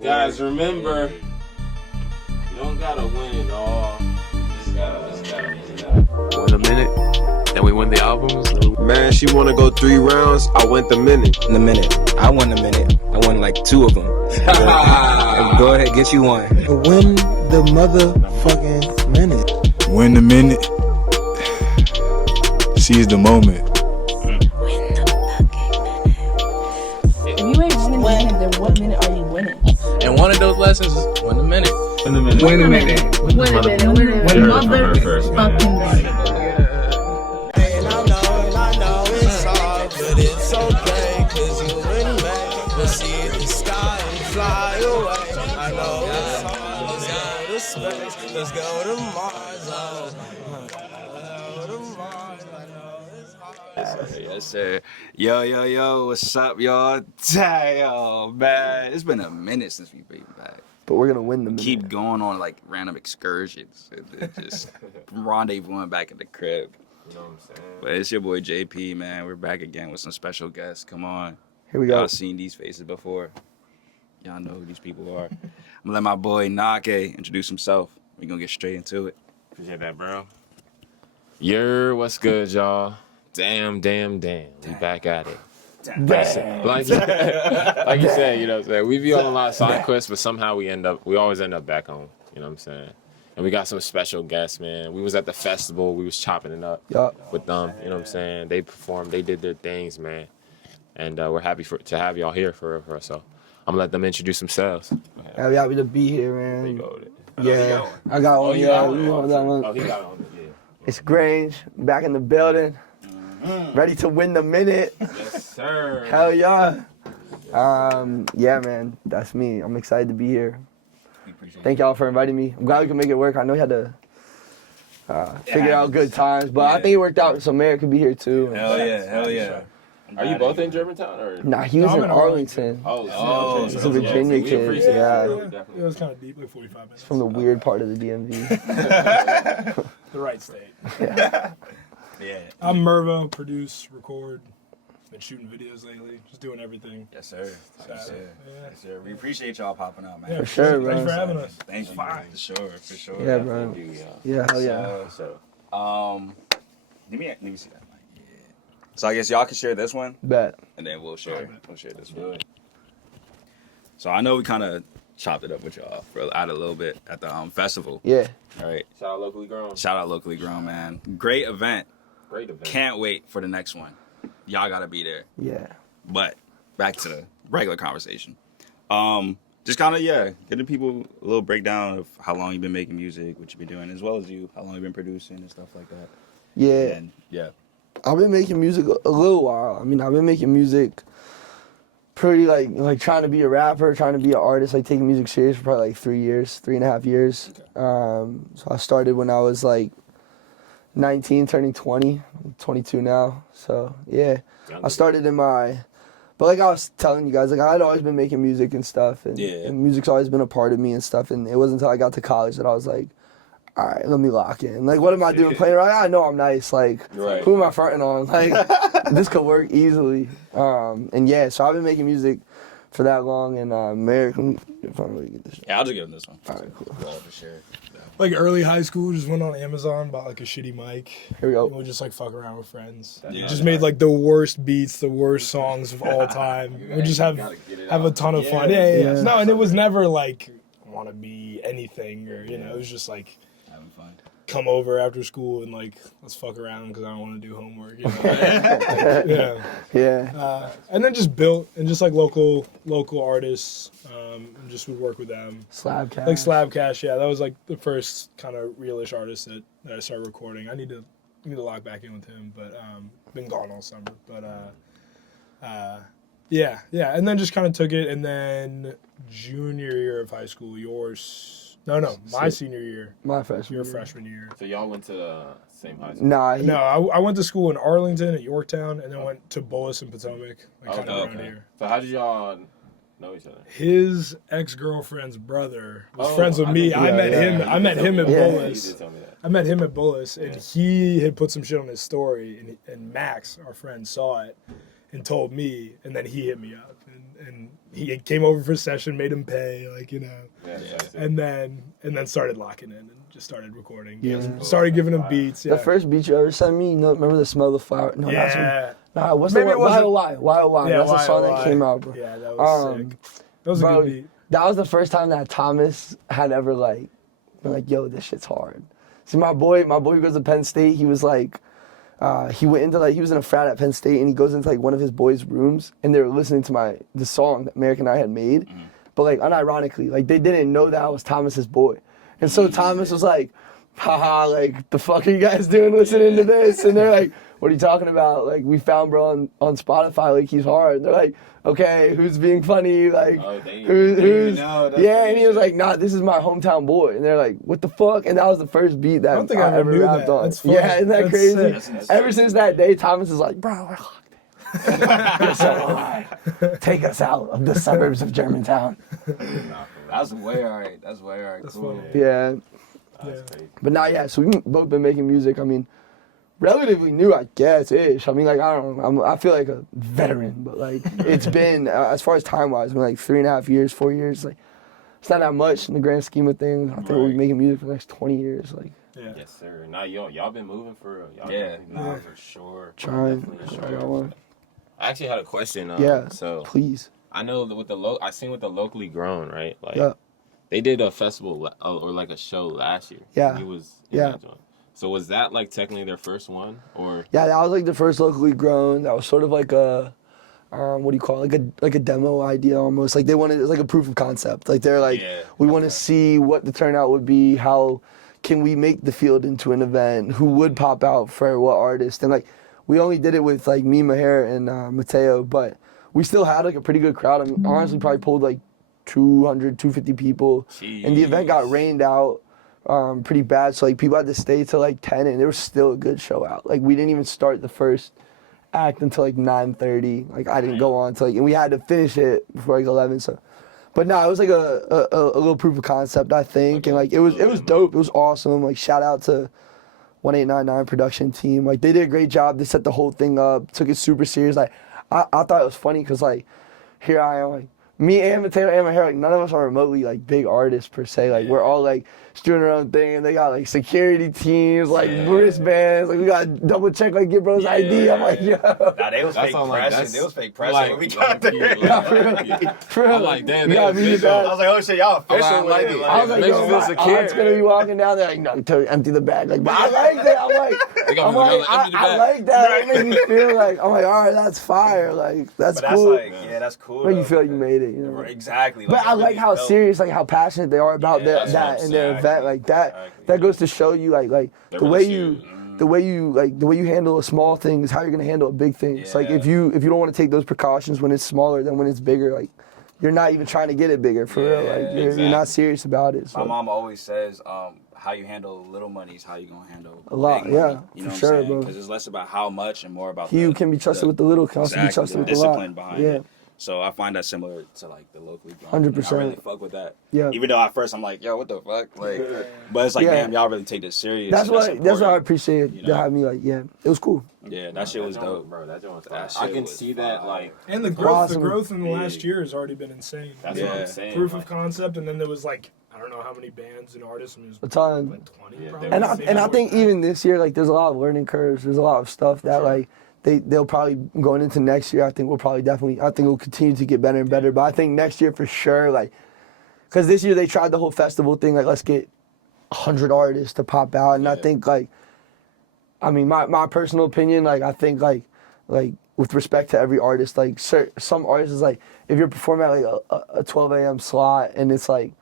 Guys, remember, you don't gotta win it all. Just gotta. Win a minute, then we win the albums. Man, she wanna go 3 rounds. I went the minute. In the minute. I won the minute. I won like 2 of them. Go ahead, get you one. Win the motherfucking minute. Win the minute. Seize the moment. Win the fucking minute. If you ain't winning the minute, then what minute are you winning? And one of those lessons is win the minute. Win the minute. Win a minute. Win a minute. Win a minute. Motherfucking minute. I know it's hard, but it's okay, cause you win back. We'll see the sky and fly away. I know it's hard, let's go to space, let's go to Mars. Yes, sir. Yo, what's up, y'all? Damn, man. It's been a minute since we've been back. But we're gonna win the minute. Keep going on like random excursions. Just rendezvousing back at the crib. You know what I'm saying? But it's your boy JP, man. We're back again with some special guests. Come on. Here we go. Y'all seen these faces before. Y'all know who these people are. I'm gonna let my boy Nake introduce himself. We're gonna get straight into it. Appreciate that, bro. What's good, y'all? Damn. We back at it. Like you said, you know what I'm saying? We be on a lot of side quests, but somehow we always end up back home. You know what I'm saying? And we got some special guests, man. We was at the festival. We was chopping it up with them. You know what I'm saying? They performed. They did their things, man. And we're happy to have y'all here for us. So I'm going to let them introduce themselves. Happy to be here, man. There you go. Yeah, I got one. Yeah, you know that one. Oh, he got one. Yeah. It's Grange, back in the building, ready to win the minute. Yes, sir. Hell yeah. Yeah, man, that's me. I'm excited to be here. Thank y'all for inviting me. I'm glad we could make it work. I know you had to figure out good times, but I think it worked out so Merv could be here too. Hell yeah. Are you both in Germantown? Or? Nah, he was in Arlington. Oh, he's a Virginia kid. Yeah. It was kind of deep, like 45 minutes. He's from the weird part of the DMV. The right state. Yeah. I'm Merv0, produce, record. Been shooting videos lately, just doing everything. Yes, sir. Yes, sir. We appreciate y'all popping out, man. Yeah, For sure, bro. Thanks for having us. Thank you. For sure. Yeah, bro. Yeah, hell yeah. Let me see that. So I guess y'all can share this one, Bet. and then we'll share this one. So I know we kind of chopped it up with y'all out a little bit at the festival. Yeah. All right. Shout out locally grown. Man. Great event. Can't wait for the next one. Y'all gotta be there. Yeah. But back to the regular conversation. Just kind of getting people a little breakdown of how long you've been making music, what you've been doing, as well as how long you've been producing and stuff like that. Yeah. And I've been making music a little while. I mean, I've been making music pretty like trying to be a rapper, trying to be an artist, like taking music serious for probably like 3.5 years. So I started when I was like 19, turning 20. I'm 22 now. So yeah, I started but like I was telling you guys, like I had always been making music and stuff, and music's always been a part of me and stuff. And it wasn't until I got to college that I was like, all right, let me lock in. Like, what am I doing playing around? I know I'm nice. Like, who am I fronting on? Like, this could work easily. And yeah, so I've been making music for that long. And American, if I'm really get this. Yeah, I'll just give him this one. All right, cool. For sure. Like early high school, just went on Amazon, bought like a shitty mic. Here we go. And we just like fuck around with friends. Just made like the worst beats, the worst songs of all time. We just have a ton of fun. Yeah. No, and it was never like want to be anything or it was just like. Come over after school and like let's fuck around because I don't want to do homework. Yeah. And then just built and just like local artists, and just would work with them. Slabcash. Like Slabcash, yeah. That was like the first kind of realish artist that I started recording. I need to lock back in with him, but been gone all summer. But yeah. And then just kind of took it, and then junior year of high school, my senior year. My freshman Your freshman year. So y'all went to the same high school? Nah. I went to school in Arlington at Yorktown, and then went to Bullis in Potomac, kind of around here. So how did y'all know each other? His ex-girlfriend's brother was friends with me. I met him at Bullis. You did tell me that. I met him at Bullis, and he had put some shit on his story, and Max, our friend, saw it and told me, and then he hit me up. and he came over for a session, made him pay, like, you know, and then started locking in and just started recording. Started giving him beats. The first beat you ever sent me, you know, remember the Smell of the Flower? No, what's Maybe the one? Why? That's the song that came out, bro. Yeah, that was sick. That was a good beat. That was the first time that Thomas had ever like been like, yo, this shit's hard. See, my boy who goes to Penn State, he was like, he went into like, he was in a frat at Penn State, and he goes into like one of his boys' rooms, and they were listening to the song that Merrick and I had made, but like unironically, like they didn't know that I was Thomas's boy, and so Thomas was like, haha, like the fuck are you guys doing listening to this? And they're like, what are you talking about? Like, we found bro on Spotify, like he's hard. And they're like, okay, who's being funny? Like, who's and he was like, nah, this is my hometown boy. And they're like, what the fuck? And that was the first beat that I ever rapped on. Yeah, isn't that crazy? Ever since that day, Thomas is like, bro, we're locked in. You're so hard. Take us out of the suburbs of Germantown. That's way alright. That's cool. Funny. Yeah. But now, so we've both been making music. I mean, relatively new, I guess, ish. I mean, like, I don't know. I feel like a veteran, but like, it's been, as far as time-wise, like 3.5 years, 4 years. Like, it's not that much in the grand scheme of things. I think we'll be making music for the next 20 years. Like, yes, sir. Now, y'all been moving for real. Y'all for sure. Trying. I actually had a question. So please. I know that with I seen with the Locally Grown, right? Like, they did a festival or like a show last year. Yeah. He was in that joint. So was that like technically their first one, or? Yeah, that was like the first Locally Grown. That was sort of like a, what do you call it? Like a demo idea almost. Like they wanted, it was like a proof of concept. Like they're like, we want to see what the turnout would be. How can we make the field into an event? Who would pop out for what artist? And like, we only did it with like me, Maher, and Mateo, but we still had like a pretty good crowd. I mean, honestly, probably pulled like 200, 250 people. Jeez. And the event got rained out pretty bad, so like people had to stay till like 10, and there was still a good show out. Like we didn't even start the first act until like 9:30. Like I didn't go on until like, and we had to finish it before like 11. So, but no, it was like a little proof of concept, I think, and like it was dope. It was awesome. Like shout out to 1899 production team. Like they did a great job. They set the whole thing up, took it super serious. Like I thought it was funny because like here I am, like me and Mateo and Maher, like none of us are remotely like big artists per se. Like we're all like doing our own thing, and they got like security teams, like wristbands. Like we got to double check, like get bro's ID. I'm like, yo. Nah, they was fake pressing. They was fake pressing when we got there. I'm like, damn, I was like, oh shit, y'all official with it. I was like, yo, I'm gonna be walking down there, like, no, tell you, empty the bag. Like, but I like that. I like that. It makes me feel like, I'm like, all right, that's fire. Like, that's cool. That's cool. Make you feel like you made it. You know? Exactly. But I like how serious, like how passionate they are about that and their event. Like that goes to show you like the way you handle a small thing is how you're gonna handle a big thing. It's like if you don't want to take those precautions when it's smaller than when it's bigger, like you're not even trying to get it bigger for real. Like you're not serious about it. So. My mom always says, how you handle little money is how you gonna handle a lot. Big money. You know for sure, bro. Because it's less about how much and more about he who can be trusted with the little can also be trusted with the lot. Discipline behind it. So I find that similar to like the Locally Grown. 100%. I really fuck with that. Yeah. Even though at first I'm like, yo, what the fuck? Like, but it's like, damn, y'all really take this serious. That's what I appreciate. You know? That had me like, it was cool. Yeah, that shit was dope, bro. That joint was. I can see that like, and the growth in the last year has already been insane. That's what I'm saying. Proof of concept, and then there was like, I don't know how many bands and artists. A ton. Like 20. Probably. And I think even this year, like, there's a lot of learning curves. There's a lot of stuff that like. They'll probably, going into next year, I think we'll continue to get better and better. But I think next year for sure, like, because this year they tried the whole festival thing, like, let's get 100 artists to pop out. And I think, like, I mean, my personal opinion, like, I think, like with respect to every artist, like, some artists is like, if you're performing at, like, a 12 a.m. slot and it's, like,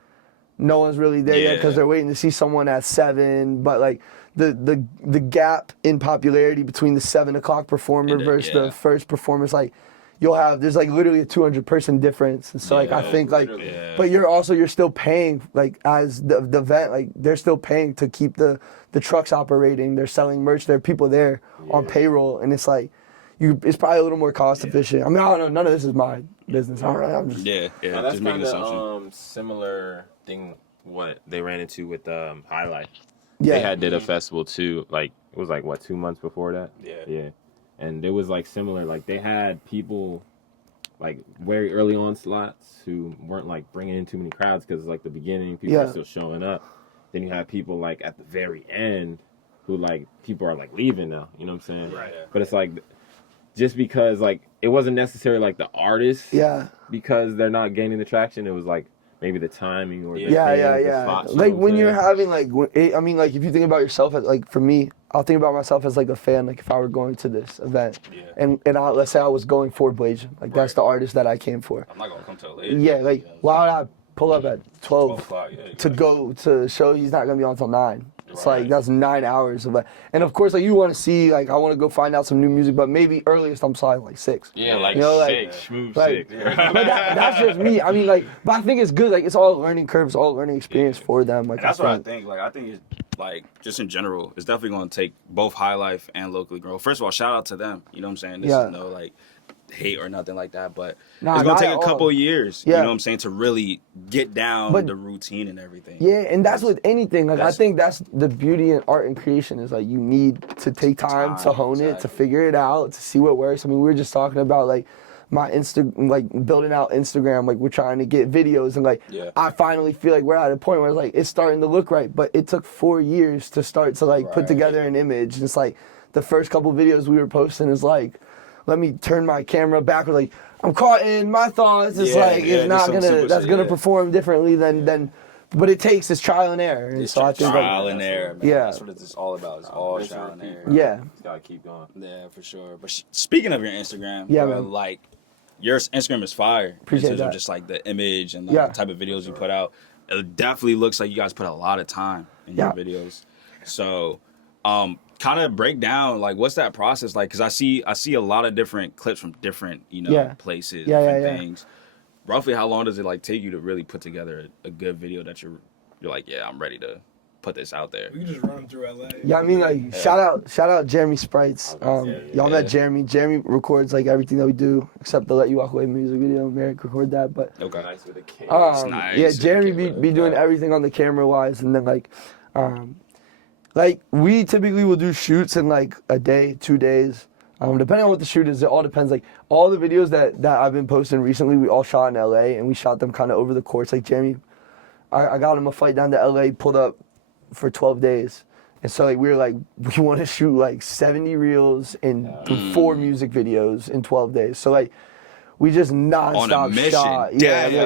no one's really there yet because they're waiting to see someone at 7, but, like, the gap in popularity between the 7 o'clock performer versus the first performance, like there's like literally a 200 person difference. And so like I think like, but you're still paying like as the event, like they're still paying to keep the trucks operating. They're selling merch. There are people there on payroll, and it's like it's probably a little more cost efficient. I mean, I don't know. None of this is my business. I'm just Now, that's kind of similar thing what they ran into with Highlight. They did a festival too, like it was like what 2 months before that. Yeah, and it was like similar. Like they had people like very early on slots who weren't like bringing in too many crowds because like the beginning people are still showing up. Then you have people like at the very end who like people are like leaving now. You know what I'm saying? Right. But it's like just because like it wasn't necessarily like the artists. Yeah. Because they're not gaining the traction. It was like maybe the timing or the yeah. spots, like when you're having like, I mean, like if you think about yourself as like for me, I'll think about myself as like a fan. Like if I were going to this event, and let's say I was going for Blasian, like that's the artist that I came for. I'm not gonna come till later. Yeah, like why would I pull up at 12 o'clock to go to the show? He's not gonna be on until 9. It's like that's 9 hours of it. And of course, like you want to see, like I want to go find out some new music, but maybe earliest I'm sorry, like 6. Yeah, like you know, 6, smooth like, 6. But that's just me. I mean, like, but I think it's good. Like it's all a learning curve, it's all a learning experience for them. Like and that's what I think. Like I think it's like just in general, it's definitely gonna take both High Life and Locally Grow. First of all, shout out to them. You know what I'm saying? This is no like hate or nothing like that, but it's gonna take a couple years, you know what I'm saying, to really get down the routine and everything. Yeah, and that's with anything. Like I think that's the beauty in art and creation is like you need to take time to hone it, to figure it out, to see what works. I mean, we were just talking about like my like building out Instagram, like we're trying to get videos and like I finally feel like we're at a point where it's like it's starting to look right, but it took 4 years to start to like put together an image. And it's like the first couple videos we were posting is like, let me turn my camera backward, like I'm caught in my thoughts. It's like it's not gonna gonna perform differently than but it takes it's trial and error. And it's so I think trial and error, man. Yeah. That's what it's all about. It's all trial and error. Yeah. Just gotta keep going. Yeah, for sure. But speaking of your Instagram, bro, man. Like your Instagram is fire. Appreciate in terms that. of just like the image and like, the type of videos you put out. It definitely looks like you guys put a lot of time in your videos. So kind of break down like what's that process like, because I see a lot of different clips from different places, different things. Roughly how long does it like take you to really put together a good video that you're like, yeah, I'm ready to put this out there? We can just run through LA. Yeah, I mean, like shout out Jeremy Sprites. Y'all met Jeremy. Jeremy records like everything that we do except the Let You Walk Away music video. Merrick recorded that, but Nice with the camera. yeah, Jeremy be doing everything on the camera wise, and then like we typically will do shoots in like a day, 2 days. Depending on what the shoot is, it all depends. Like all the videos that I've been posting recently, we all shot in LA, and we shot them kind of over the course. Like Jeremy, I got him a flight down to LA, pulled up for 12 days. And so like we were like, we want to shoot like 70 reels and 4 music videos in 12 days. So like we just non-stop shot. Yeah, you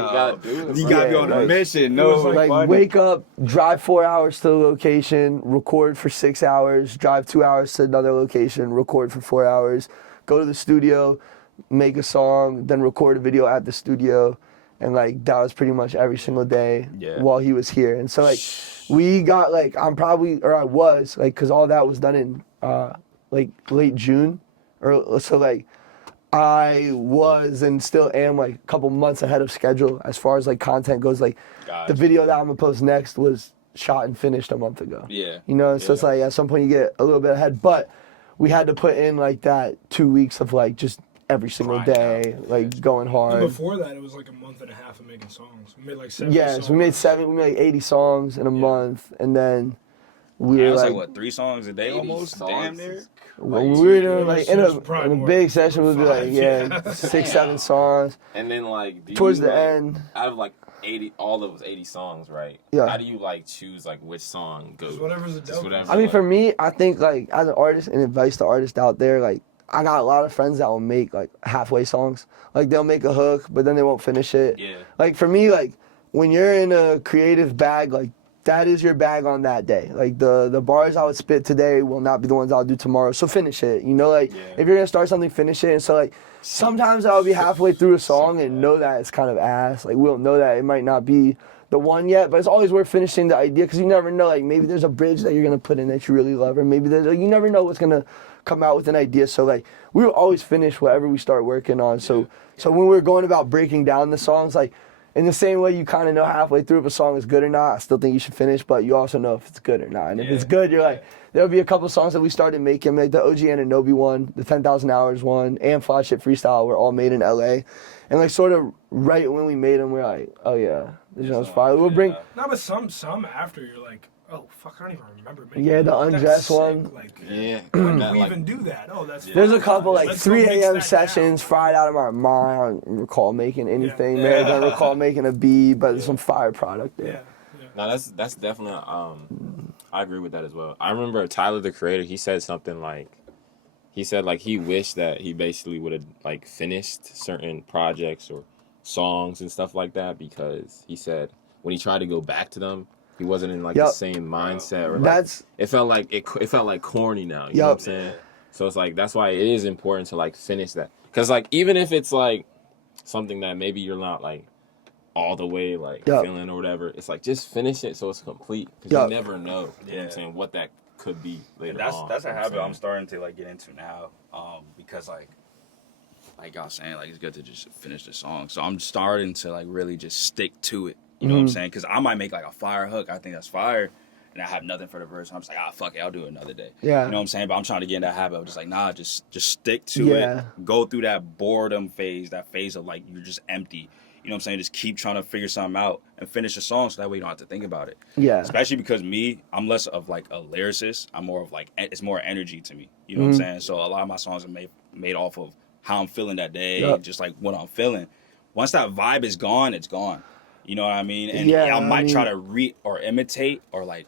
gotta be on a mission. No, like wake up, drive 4 hours to the location, record for 6 hours, drive 2 hours to another location, record for 4 hours, go to the studio, make a song, then record a video at the studio. And like that was pretty much every single day while he was here. And so like we got like I was like, cause all that was done in like late June, or so like I was and still am like a couple months ahead of schedule as far as like content goes. Like the video that I'm gonna post next was shot and finished a month ago. Yeah. You know, so it's like at some point you get a little bit ahead, but we had to put in like that 2 weeks of like just every single day, like going hard. And before that, it was like a month and a half of making songs. We made like 70 songs. We made like 80 songs in a month, and then we were was like, like what, 3 songs a day almost? Damn near. When we were doing like in a big session, we'd be like 6, 7 songs. And then like towards the end, out of like 80, all of those 80 songs, right? Yeah. How do you like choose like which song goes? Just whatever's the dope. I mean, for me, I think like as an artist, and advice to artists out there, like I got a lot of friends that will make like halfway songs. Like they'll make a hook, but then they won't finish it. Yeah. Like for me, like when you're in a creative bag, like that is your bag on that day. Like the bars I would spit today will not be the ones I'll do tomorrow. So finish it. You know, like if you're gonna start something, finish it. And so like sometimes I'll be halfway through a song and know that it's kind of ass. Like we'll know that it might not be the one yet, but it's always worth finishing the idea, because you never know. Like maybe there's a bridge that you're gonna put in that you really love, or maybe there's you never know what's gonna come out with an idea. So like we will always finish whatever we start working on. So when we're going about breaking down the songs, like in the same way you kind of know halfway through if a song is good or not, I still think you should finish, but you also know if it's good or not. And if it's good, you're like, there'll be a couple songs that we started making, like the OG Ananobi one, the 10,000 Hours one, and Fly Shit Freestyle were all made in LA. And like sort of right when we made them, we're like, oh yeah, this one's fire. We'll bring. No, but some after you're like, Oh fuck, I don't even remember. Making Yeah, the that. That's undressed sick. one. Like, Yeah. when that, did we like, even do that? Oh, that's. There's a fine. couple like Let's go 3 mix a.m. that sessions down. fried out of my mind. I don't recall making anything. Man, I don't recall making a beat, but there's some fire product there. Yeah. No, that's definitely. I agree with that as well. I remember Tyler the Creator. He said something like, he wished that he basically would have like finished certain projects or songs and stuff like that, because he said when he tried to go back to them, he wasn't in like the same mindset, or like, it felt like corny now. You know what I'm saying? So it's like that's why it is important to like finish that, because like even if it's like something that maybe you're not like all the way like feeling or whatever, it's like just finish it so it's complete, because you never know. You know what I'm saying, what that could be later on. That's a habit I'm starting to like get into now, because like y'all saying, like it's good to just finish the song. So I'm starting to like really just stick to it. You know what I'm saying? Because I might make like a fire hook. I think that's fire, and I have nothing for the verse. I'm just like, fuck it, I'll do it another day. Yeah. You know what I'm saying? But I'm trying to get in that habit of just like, nah, just stick to it. Go through that boredom phase, that phase of like you're just empty. You know what I'm saying? Just keep trying to figure something out and finish a song, so that way you don't have to think about it. Yeah. Especially because I'm less of like a lyricist. I'm more of like, it's more energy to me. You know what I'm saying? So a lot of my songs are made off of how I'm feeling that day, just like what I'm feeling. Once that vibe is gone, it's gone. You know what I mean? And I might try to imitate or like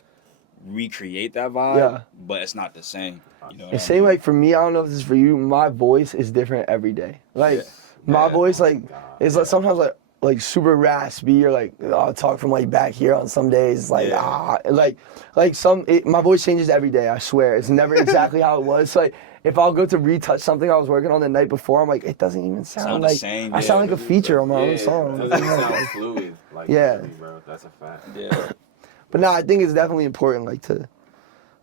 recreate that vibe, but it's not the same. You know what I mean? Like for me, I don't know if this is for you, my voice is different every day. Like my voice like is like sometimes like super raspy, or like I'll talk from like back here on some days, like my voice changes every day. I swear, it's never exactly how it was. So, like if I'll go to retouch something I was working on the night before, I'm like, it doesn't even sound like the same. I sound like a feature on my own song. It doesn't sound fluid. Like, bro, that's a fact. Yeah. But no, I think it's definitely important, like to,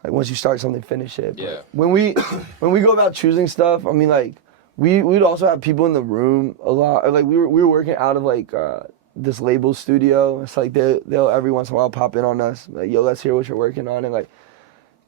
like once you start something, finish it. But Yeah. when we go about choosing stuff, I mean, like we'd also have people in the room a lot. Or, like we were working out of like this label studio. It's like they'll every once in a while pop in on us, like, yo, let's hear what you're working on, and like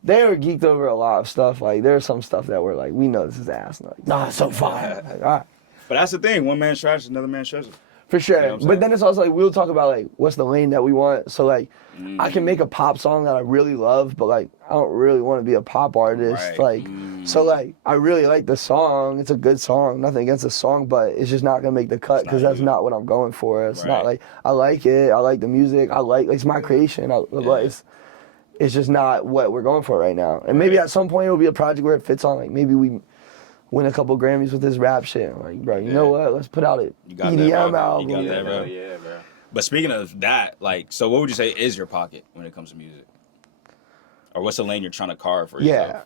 they were geeked over a lot of stuff. Like there's some stuff that we're like, we know this is ass. And like, nah, it's so fire. Like, all right. But that's the thing. One man's trash is another man's treasure. For sure. You know what I'm But then it's also like, we'll talk about like, what's the lane that we want. So like, I can make a pop song that I really love, but like, I don't really want to be a pop artist. Right. Like, so like, I really like the song. It's a good song. Nothing against the song, but it's just not going to make the cut because that's not what I'm going for. It's not like, I like it. I like the music. It's my creation. But it's just not what we're going for right now. And maybe at some point it'll be a project where it fits on. Like maybe we win a couple Grammys with this rap shit. I'm like, bro, you know what? Let's put out an EDM album. You got that, bro. Yeah, bro. But speaking of that, like, so what would you say is your pocket when it comes to music? Or what's the lane you're trying to carve for yourself?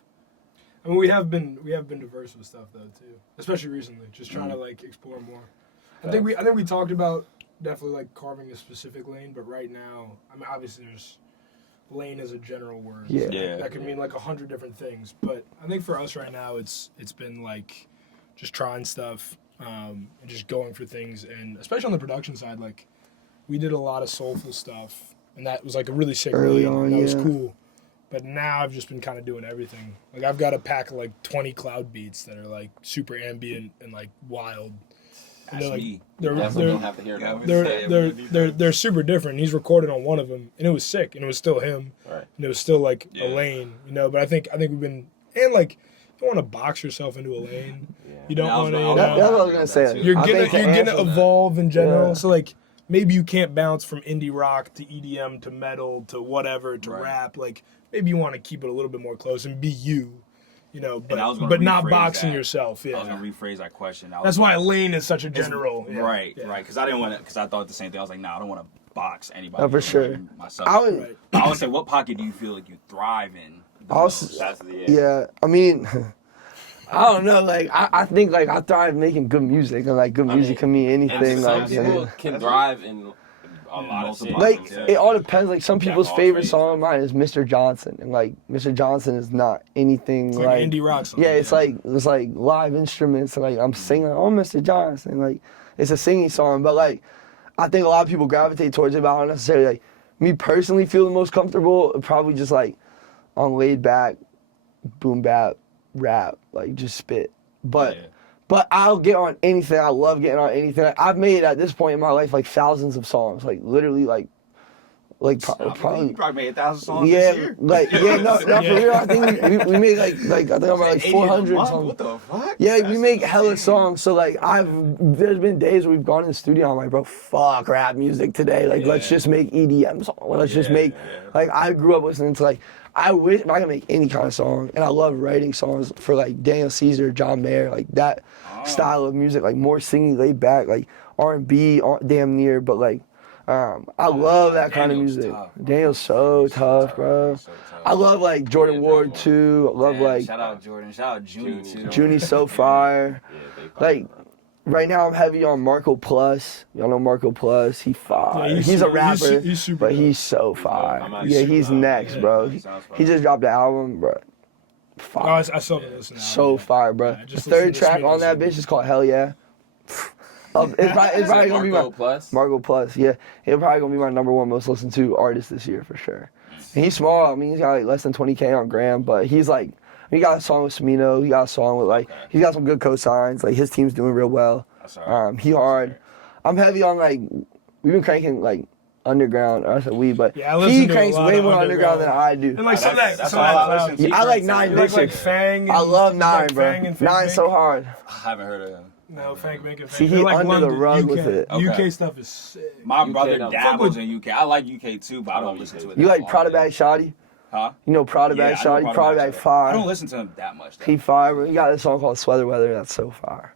I mean, we have been diverse with stuff though too, especially recently. Just trying to like explore more. I think we talked about definitely like carving a specific lane, but right now, I mean, obviously there's lane is a general word. That could mean like 100 different things. But I think for us right now, it's been like just trying stuff and just going for things, and especially on the production side, like we did a lot of soulful stuff, and that was like a really sick Early lane, on, that was cool. But now I've just been kind of doing everything. Like I've got a pack of like 20 cloud beats that are like super ambient and like wild. And they're super different. He's recorded on one of them, and it was sick, and it was still him, and it was still like a lane, you know. But I think we've been, and like you don't want to box yourself into a lane. You don't want to. That's what I was gonna say. You're gonna evolve in general. So like maybe you can't bounce from indie rock to EDM to metal to whatever to rap. Like maybe you want to keep it a little bit more close and be you. You know, but not boxing yourself. Yeah, I was gonna rephrase that question. That's why a lane is such a general. Right. Because I didn't want to. Because I thought the same thing. I was like, nah, I don't want to box anybody. No, for sure. Myself. I would say, what pocket do you feel like you thrive in? I mean, I don't know. Like I think like I thrive making good music, and like good music can mean anything. Some like people can thrive in a lot of shit. Like it all depends. Like some people's favorite song of mine is Mr. Johnson, and like Mr. Johnson is not anything it's like an indie rock song. Yeah, it's like live instruments, and like I'm singing, oh Mr. Johnson, like it's a singing song. But like I think a lot of people gravitate towards it, but I don't necessarily like me personally feel the most comfortable. Probably just like on laid back, boom bap, rap, like just spit. But I'll get on anything. I love getting on anything. Like, I've made at this point in my life like thousands of songs, like literally like Like You probably. probably made 1,000 songs this year. No, for real. I think we made like I think I'm like 80 in a 400 month? songs. What the fuck? Yeah, we That's make hella insane. songs. So like there's been days where we've gone in the studio. I'm like, bro, fuck rap music today. Like let's just make EDM songs. Let's just make like I grew up listening to like I wish if I could make any kind of song, and I love writing songs for like Daniel Caesar, John Mayer, like that style of music, like more singing, laid back, like R&B, damn near, but like. I love that kind of music. Tough. Daniel's so tough, bro. I love like Jordan Ward too. I love like Shout out Jordan. Shout out Junie too. Junie's so fire. Like right now I'm heavy on Marco Plus. Y'all know Marco Plus. He fire. Yeah, he's a rapper, he's super but dope. he's so fire. Yeah, he's next, bro. He just dropped the album, bro. Oh, Fire. I still haven't listened to that. So fire, bro. I The just third listened to track Smino on that Super. bitch is called Hell Yeah. It's probably gonna be my Marco Plus? Marco Plus, yeah. He's probably gonna be my number one most listened to artist this year for sure. And he's small. I mean, he's got like less than 20K on Gram, but he's like, he got a song with Smino. He got a song with like, he's got some good cosigns. Like his team's doing real well. He hard. I'm heavy on like, we've been cranking like underground. I said we, but Yeah, I listen he to a cranks lot way of more underground than I do. And like some of that That's all I cloud. listen to. Yeah, I like Nine You like Vixen. Fang. I love you Nine, like bro. Fang and Fang Nine's so hard. I haven't heard of him. No, Fang making See, Fang. he They're like under the London, rug UK. with it. Okay. UK stuff is sick. My brother don't- dabbles in UK. I like UK too, but I don't listen to it. You that like Prada often. Bag Shoddy? Huh? You know Prada Yeah, Bag I know Shoddy? Prada Bag Shoddy. fire. I don't listen to him that much. Though. He fire, bro. He got a song called Sweater Weather. That's so fire.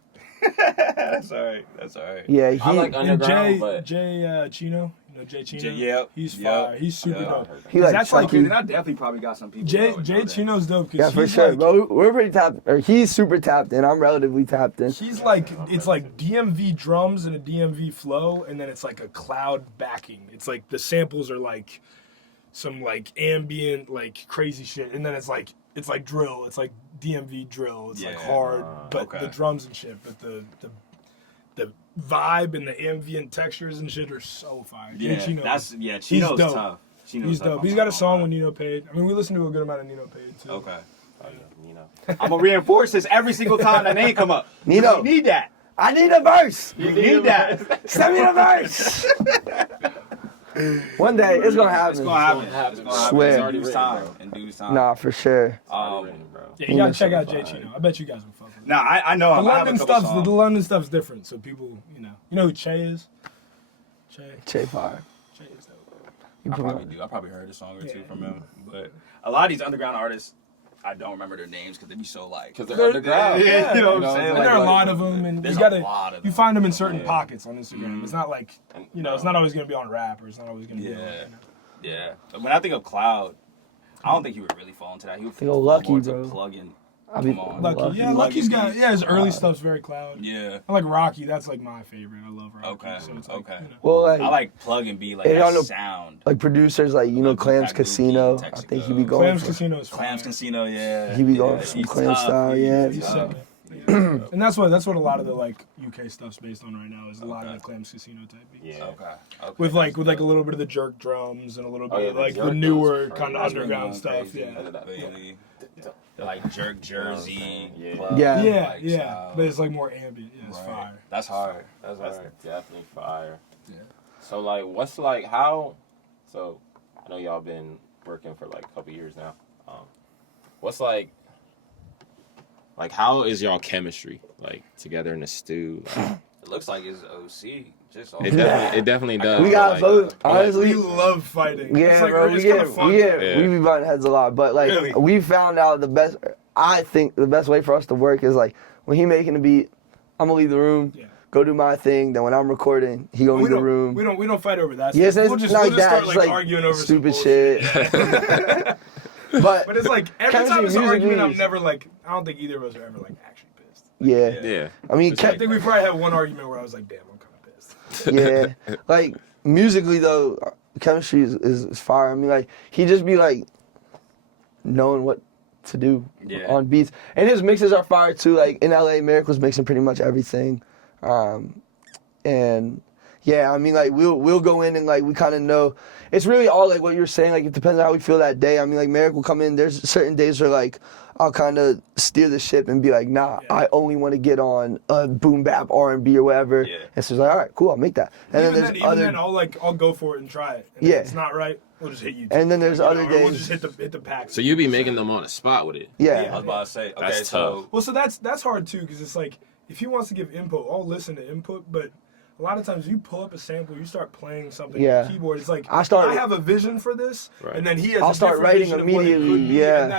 That's alright. That's alright. Yeah, I like And underground, but Jay Chino. You know Jay Chino? Yep. He's Yep. fire. He's super Yep. dope. he like that's like- Chucky. Then I definitely probably got some people. Jay that would know that. Chino's dope. 'Cause Yeah, for he's sure, like, bro. We're pretty tapped. Or he's super tapped in. I'm relatively tapped in. He's like, it's like DMV drums and a DMV flow, and then it's like a cloud backing. It's like the samples are like some like ambient, like crazy shit, and then it's like drill. It's like DMV drill. It's like Yeah. hard, but Okay. the drums and shit, but the vibe and the ambient textures and shit are so fire. Yeah, Jay Chino, Chino's dope. tough. Chino's he's tough. dope. He's got a song with Nino Page. I mean, we listen to a good amount of Nino Page too. Okay. you know. I'm gonna reinforce this every single time that name come up. Nino. You need that. I need a verse. You need that. Send me a verse. One day it's gonna happen. It's gonna happen. It's gonna happen. Swear. It's already due time. In due time. Nah, for sure. Yeah, you gotta check out Jay Chino. I bet you guys will fuck with him. Nah, I know. The I have a London couple stuff's songs. the London stuff's different, so people, you know who Che is? Che fire. Che is dope. You I put probably me do. I probably heard a song or two Yeah. from him, but a lot of these underground artists, I don't remember their names because they be so like. Because they're underground. Yeah, you know what I'm saying? And Like, there are a lot of them, and there's you a lot of gotta them. you find them in certain Yeah. pockets on Instagram. It's not like it's not always gonna be on rap, or it's not always gonna be on. Yeah. Yeah. But when I think of Cloud, I don't think he would really fall into that. He would Think fall of Lucky, more to bro. plug-in. I be Come on. Lucky, yeah, Lucky's got his early stuff's very cloud. Yeah. I like Rocky. That's like my favorite. I love Rocky. Okay, So it's like, okay. you know. Well, I like plug and be like If y'all that know- sound. like producers like Like Clams Luke Casino. Luke, I think he be Texaco. going Clams for Casino is Clams fire. Casino, yeah. He be going yeah, for some he's Clam tough. style, yeah. He's tough. sick. Yeah. And that's what a lot of the like UK stuff's based on right now is a lot of Okay. the Clams Casino type beats. Yeah. Okay. With like a little bit of the jerk drums and a little bit yeah, of the like jerk the drums newer are kind of That's been underground going stuff. crazy Yeah. lately. Like Jerk Jersey. Yeah. Club, Yeah. Yeah, like, yeah, style. but it's like more ambient. Yeah, it's Right. fire. That's hard. That's That's definitely fire. Yeah. So like, what's like how? So I know y'all been working for like a couple years now. What's like how is y'all chemistry like together in the stew? Like, It looks like it's OC. Just it definitely does. We but, got like, both. We Honestly, love fighting. yeah, it's like, bro. it's kind of fun. Yeah. We be butting heads a lot, but like Really? we found out the best. I think the best way for us to work is like when he making a beat, I'm gonna leave the room, Yeah. go do my thing. Then when I'm recording, he gonna We leave the don't, room. we don't fight over that. Yes, stuff. it's we'll just, like we'll just that. start It's like like arguing over some stupid bullshit. shit. But But it's like every Chemistry time it's an music argument, I'm means- never like I don't think either of us are ever like actually pissed. yeah, Yeah. I mean, It's I think we probably had one argument where I was like, damn, I'm kind of pissed. yeah, like musically though, chemistry is fire. I mean, like he just be like knowing what to do on beats, and his mixes are fire too. Like in LA, Merrick was mixing pretty much everything, and Yeah, I mean, like, we'll go in and, like, we kind of know. It's really all, like, what you're saying. Like, it depends on how we feel that day. I mean, like, Merrick will come in. There's certain days where, like, I'll kind of steer the ship and be like, nah, I only want to get on a boom bap R&B or whatever. Yeah. And so it's like, all right, cool, I'll make that. And then there's other. Then I'll go for it and try it. And if it's not right, we'll just hit you. And then there's other days. We'll just hit the pack. So you be making them on the spot with it. Yeah. I was about to say, okay, that's so tough. Well, so that's hard too, because it's like if he wants to give input, I'll listen to input, but a lot of times you pull up a sample, you start playing something on the keyboard. It's like I have a vision for this, and then he has. I'll start writing immediately. And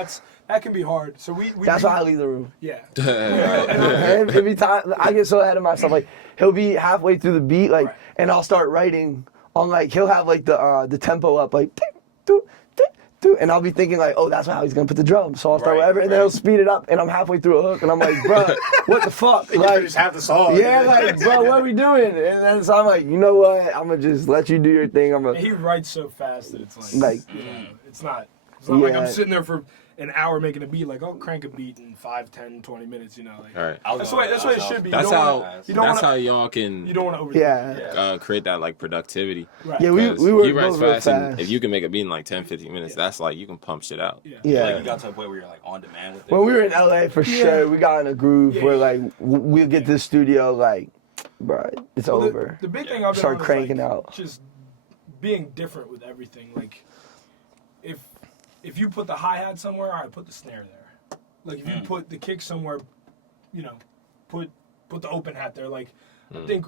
that can be hard. So that's why I leave the room. Yeah. Every time I get so ahead of myself, like he'll be halfway through the beat, like, and I'll start writing on like he'll have like the tempo up, like. And I'll be thinking like, oh, that's how he's gonna put the drums. So I'll start whatever, and then he'll speed it up, and I'm halfway through a hook, and I'm like, bro, what the fuck? Like, just have the song. Yeah, like, bro, what are we doing? And then so I'm like, you know what? I'm gonna just let you do your thing. He writes so fast that it's like it's not like I'm sitting there for an hour making a beat. Like I'll crank a beat in 5, 10, 20 minutes. You know, like that's the way it should be. That's how y'all can. You don't want to overdo create that like productivity. Right. Yeah, we were both fast. And if you can make a beat in like 10, 15 minutes, that's like you can pump shit out. Yeah. Like you got to a point where you're like on demand with it. When we were in LA, for sure, we got in a groove where like we'll get to the studio like, bro, it's over. The big thing I've been start cranking out. Just being different with everything. Like if you put the hi-hat somewhere, I put the snare there. Like if you put the kick somewhere, you know, put the open hat there. Like I think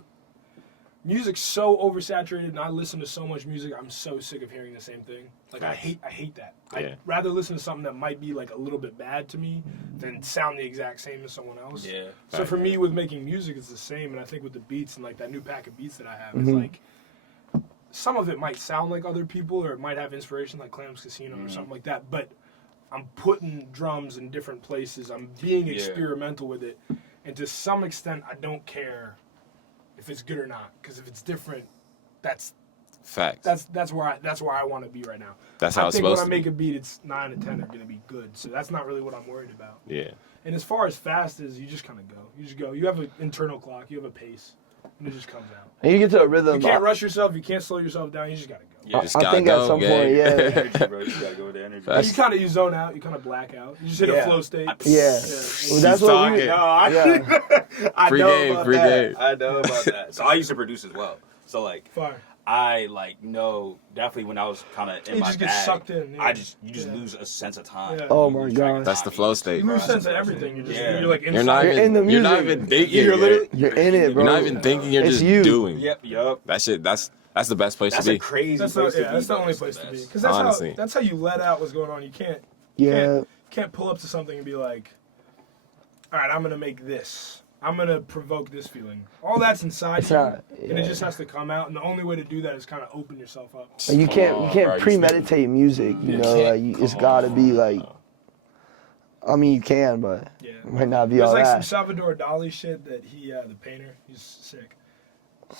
music's so oversaturated, and I listen to so much music. I'm so sick of hearing the same thing. Like I hate that. I'd rather listen to something that might be like a little bit bad to me than sound the exact same as someone else. Yeah. So for me, with making music, it's the same, and I think with the beats and like that new pack of beats that I have, it's like. Some of it might sound like other people, or it might have inspiration like Clams Casino or something like that, but I'm putting drums in different places. I'm being experimental with it, and to some extent, I don't care if it's good or not, because if it's different, that's facts. That's where I want to be right now. That's how it's supposed to be. When I make a beat, it's 9 to 10 are going to be good, so that's not really what I'm worried about. Yeah. And as far as fast as you just kind of go, You have an internal clock, you have a pace. And it just comes out. And you get to a rhythm. You can't rush yourself. You can't slow yourself down. You just gotta go. You just gotta go, at some point, energy, bro. You gotta go with the energy. You kind of zone out. You kind of black out. You just hit a flow state. Well, that's what we. I free know game, about free that. game. I know about that. So I used to produce as well. So like, fire. I like know definitely when I was kind of in my just bag. Get sucked in. Yeah. You just lose a sense of time. Yeah. Oh my god, that's the flow state. You lose sense of everything. You're like inside. You're in the music. You're not even thinking. You're in it, bro. You're not even thinking. You're just doing. Yep. That shit. That's the best place to be. That's a crazy place to be. That's the only place to be. Because that's how you let out what's going on. You can't pull up to something and be like, all right, I'm gonna make this. I'm gonna provoke this feeling. All that's inside you, and it just has to come out. And the only way to do that is kind of open yourself up. And you can't premeditate music. You know, like it's gotta be like. I mean, you can, but it might not be all that. There's like some Salvador Dali shit that he, the painter, he's sick.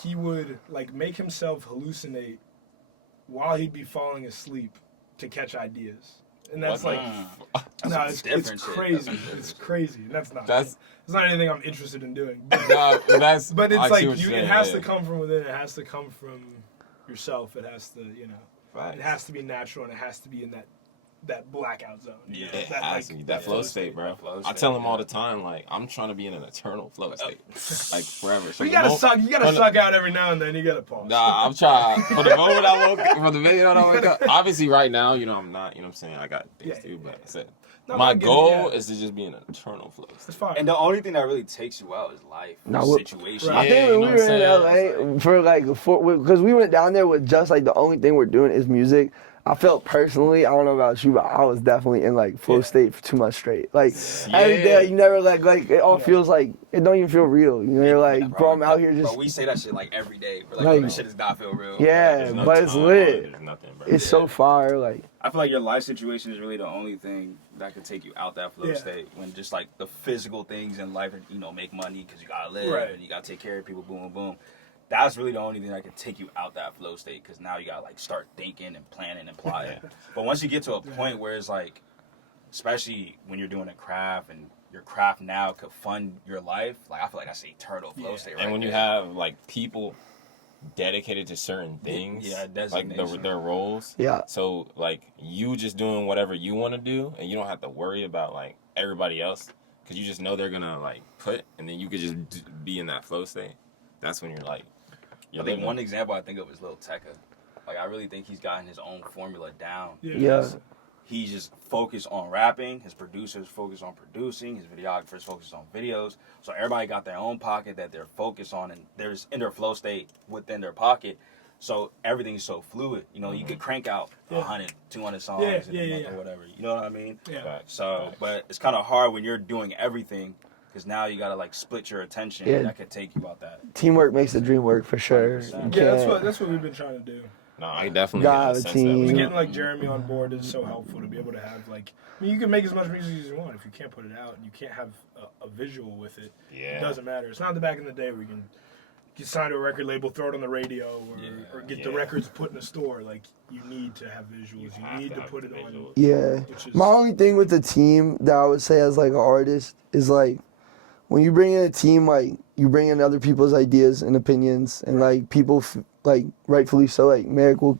He would like make himself hallucinate while he'd be falling asleep to catch ideas. And that's it's crazy. It's crazy. And that's not anything I'm interested in doing. But, it's like it has to come from within. It has to come from yourself. It has to, it has to be natural, and it has to be in that blackout zone. Yeah, it has to be that flow state, bro. I tell him all the time, like, I'm trying to be in an eternal flow state, like forever. So you gotta suck out every now and then. You gotta pause. Nah, I'm trying. For the moment from the minute I wake up. Obviously, right now, I'm not. You know what I'm saying? I got things to do, but I said. My goal is to just be in an eternal flow. That's fine. And the only thing that really takes you out is life, situation. I think when we were in LA because we went down there with just like the only thing we're doing is music. I felt personally, I don't know about you, but I was definitely in like flow state for 2 months straight. Like every day, you never like it all feels like it don't even feel real. You know, you're like, bro, I'm out here just. Bro, we say that shit like every day. But like this shit does not feel real. Yeah, but it's lit. It's so fire. Like I feel like your life situation is really the only thing that can take you out that flow state. When just like the physical things in life, make money because you gotta live and you gotta take care of people. Boom, boom. That's really the only thing that can take you out that flow state, because now you gotta like start thinking and planning and plotting. But once you get to a point where it's like, especially when you're doing a craft and your craft now could fund your life, like I feel like that's an eternal flow state. And when you have like people dedicated to certain things. Yeah, like designation. their roles. Yeah. So like you just doing whatever you want to do, and you don't have to worry about like everybody else, because you just know they're gonna like put, and then you could just be in that flow state. That's when you're like. I think one example I think of is Lil Tecca. Like I really think he's gotten his own formula down. Yeah. He's just focused on rapping. His producers focus on producing. His videographers focus on videos. So everybody got their own pocket that they're focused on, and they're just in their flow state within their pocket. So everything's so fluid. You know, you could crank out 100, 200 songs in a month or whatever. You know what I mean? Yeah. So, but it's kind of hard when you're doing everything, because now you gotta like split your attention. Yeah. That could take you out that. Teamwork makes the dream work for sure. 100%. Yeah, that's what we've been trying to do. No, I definitely Gotta get a sense team. that Getting like Jeremy on board is so helpful to be able to have like. I mean, you can make as much music as you want. If you can't put it out and you can't have a visual with it, it doesn't matter. It's not the back in the day where you can get signed to a record label, throw it on the radio, or get the records put in a store. Like, you need to have visuals. You need to put it on. Yeah. My only thing with the team that I would say as like an artist is like, when you bring in a team, like you bring in other people's ideas and opinions, and like people, like rightfully so, like Merrick will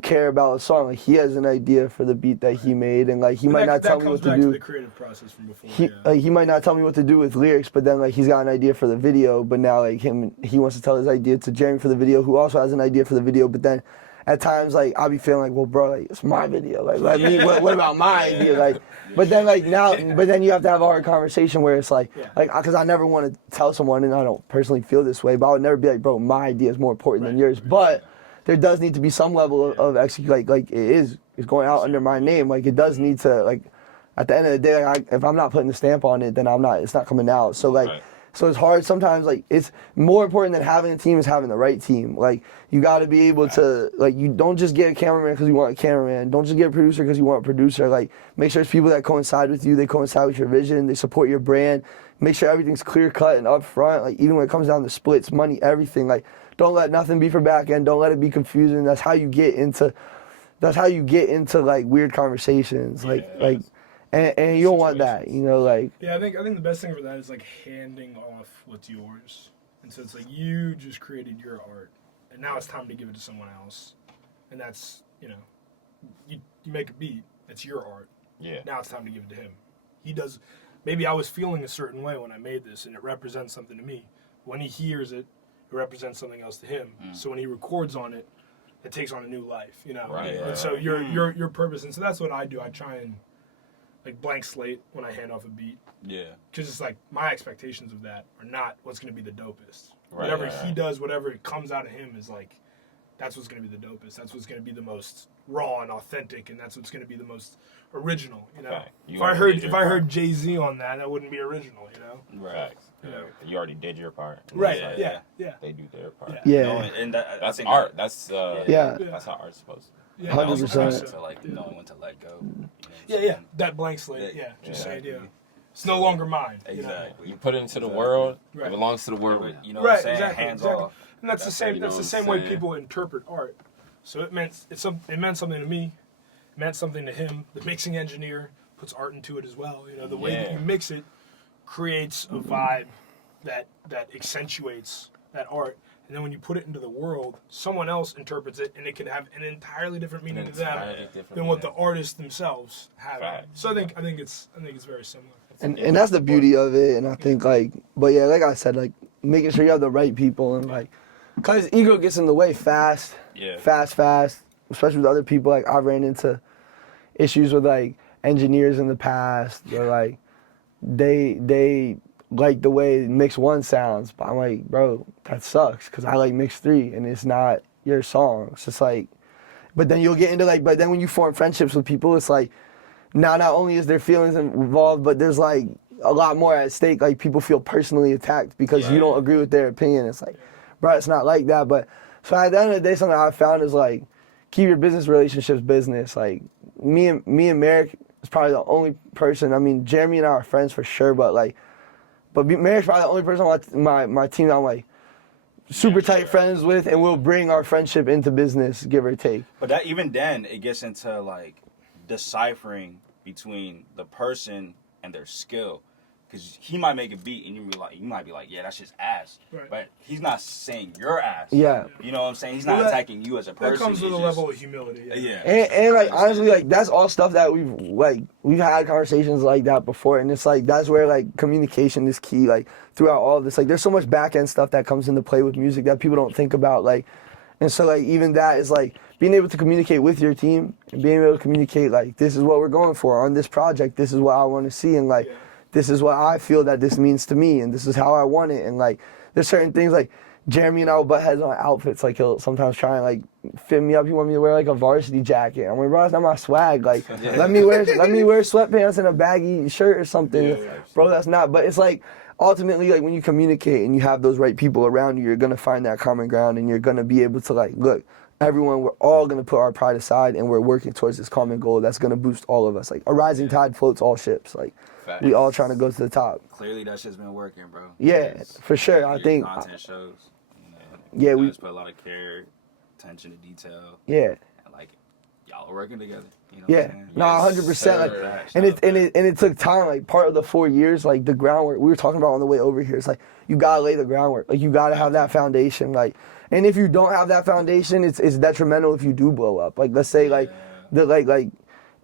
care about a song. Like he has an idea for the beat that he made, and like he might not tell me what to do. That comes back to the creative process from before. He might not tell me what to do with lyrics, but then like he's got an idea for the video. But now like he wants to tell his idea to Jeremy for the video, who also has an idea for the video. But then at times like I'll be feeling like, well, bro, like it's my video. Like let me. What about my idea? Like, but then like now, but then you have to have a hard conversation where it's like because I never want to tell someone, and I don't personally feel this way, but I would never be like, bro, my idea is more important than yours. But there does need to be some level of execute. Like it's going out under my name. Like it does need to, like at the end of the day, like, if I'm not putting the stamp on it, then it's not coming out. So like so it's hard sometimes. Like it's more important than having a team is having the right team. Like you got to be able to, like, you don't just get a cameraman because you want a cameraman. Don't just get a producer because you want a producer. Like make sure it's people that coincide with you. They coincide with your vision. They support your brand. Make sure everything's clear cut and upfront. Like even when it comes down to splits, money, everything. Like don't let nothing be for back end. Don't let it be confusing. That's how you get into like weird conversations. And you don't want that, you know, like. Yeah, I think the best thing for that is like handing off what's yours, and so it's like you just created your art, and now it's time to give it to someone else, and that's, you know, you make a beat, it's your art. Yeah. Now it's time to give it to him. He does. Maybe I was feeling a certain way when I made this, and it represents something to me. When he hears it, it represents something else to him. So when he records on it, it takes on a new life, you know. And so your purpose, and so that's what I do. I try and like blank slate when I hand off a beat. Yeah. Because it's like my expectations of that are not what's going to be the dopest. Whatever he does, whatever it comes out of him is like, that's what's going to be the dopest. That's what's going to be the most raw and authentic, and that's what's going to be the most original. You know, if I heard Jay-Z on that, that wouldn't be original. You know, right? You know, you already did your part. Right? Like, yeah. They do their part. Yeah. No, and that's art. That's that's how art's supposed to. 100%. So like knowing when to let go. That blank slate. Yeah, just say it's no longer mine. Exactly. You put it into the world. It belongs to the world. You know what I'm saying? Exactly. Hands off. And that's the same. That's the same way people interpret art. So it meant something to me. It meant something to him. The mixing engineer puts art into it as well. You know, the way that you mix it creates a vibe that accentuates that art. And then when you put it into the world, someone else interprets it, and it can have an entirely different meaning to them than what the artists themselves have. So I think it's very similar. And that's the beauty of it. And I think but yeah, like I said, like making sure you have the right people, and like, cause ego gets in the way fast. Fast. Especially with other people. Like I ran into issues with like engineers in the past. Or like they like the way mix 1 sounds, but I'm like, bro, that sucks, because I like mix 3 and it's not your song. It's just like, but then you'll get into but then when you form friendships with people, it's like, now not only is their feelings involved, but there's like a lot more at stake. Like people feel personally attacked because you don't agree with their opinion. It's like, bro, it's not like that. But so at the end of the day, something I found is like, keep your business relationships business. Like me and Merrick is probably the only person. I mean, Jeremy and I are friends for sure, but Merrick's probably the only person on my team that I'm like super tight friends with, and we'll bring our friendship into business, give or take. But that even then, it gets into like deciphering between the person and their skill. Because he might make a beat and you might be like, yeah, that's just ass. Right. But he's not saying your ass. Yeah. You know what I'm saying? He's not attacking you as a person. That comes with a He's level of humility. Yeah. And like honestly, like that's all stuff that we've had conversations like that before, and it's like that's where like communication is key. Like throughout all of this, like there's so much back end stuff that comes into play with music that people don't think about. Like, and so like even that is like being able to communicate with your team and being able to communicate like this is what we're going for on this project. This is what I want to see, and like this is what I feel that this means to me, and this is how I want it. And like there's certain things like Jeremy and I will butt heads on outfits. Like he'll sometimes try and like fit me up. He want me to wear like a varsity jacket. I'm like, bro, that's not my swag. Like let me wear sweatpants and a baggy shirt or something. Bro, that's not. But it's like ultimately like when you communicate and you have those right people around you, you're gonna find that common ground and you're gonna be able to like, look, everyone, we're all gonna put our pride aside and we're working towards this common goal that's gonna boost all of us. Like a rising tide floats all ships. Like we all trying to go to the top. Clearly that shit's been working, bro. Yeah, for sure. I think content shows. Yeah, we put a lot of care, attention to detail. Yeah. And like y'all are working together. You know yeah, no, 100%. Like, and it took time. Like part of the 4 years, like the groundwork we were talking about on the way over here. It's like you gotta lay the groundwork. Like you gotta have that foundation. Like, and if you don't have that foundation, it's detrimental if you do blow up. Like let's say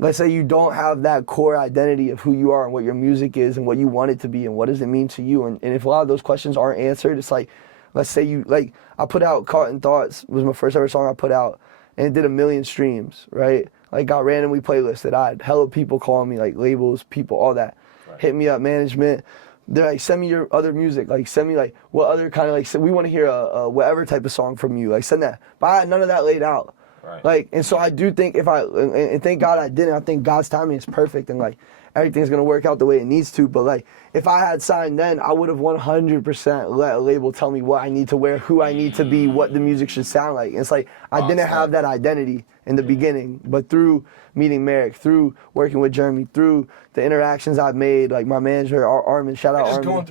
let's say you don't have that core identity of who you are and what your music is and what you want it to be and what does it mean to you. And if a lot of those questions aren't answered, it's like, let's say you, like, I put out Caught in Thoughts, was my first ever song I put out, and it did 1 million streams, right? Like, got randomly playlisted. I had hella people calling me, like, labels, people, all that. Right. Hit me up, management. They're like, send me your other music. Like, send me, like, what other kind of, like, we want to hear a whatever type of song from you. Like, send that. But I had none of that laid out. Right. Like, and so I do think and thank God I didn't. I think God's timing is perfect and like everything's gonna work out the way it needs to. But like, if I had signed then, I would have 100% let a label tell me what I need to wear, who I need to be, what the music should sound like. And it's like I didn't have that identity in the beginning, but through meeting Merrick, through working with Jeremy, through the interactions I've made, like my manager Armin, shout out Armin. Going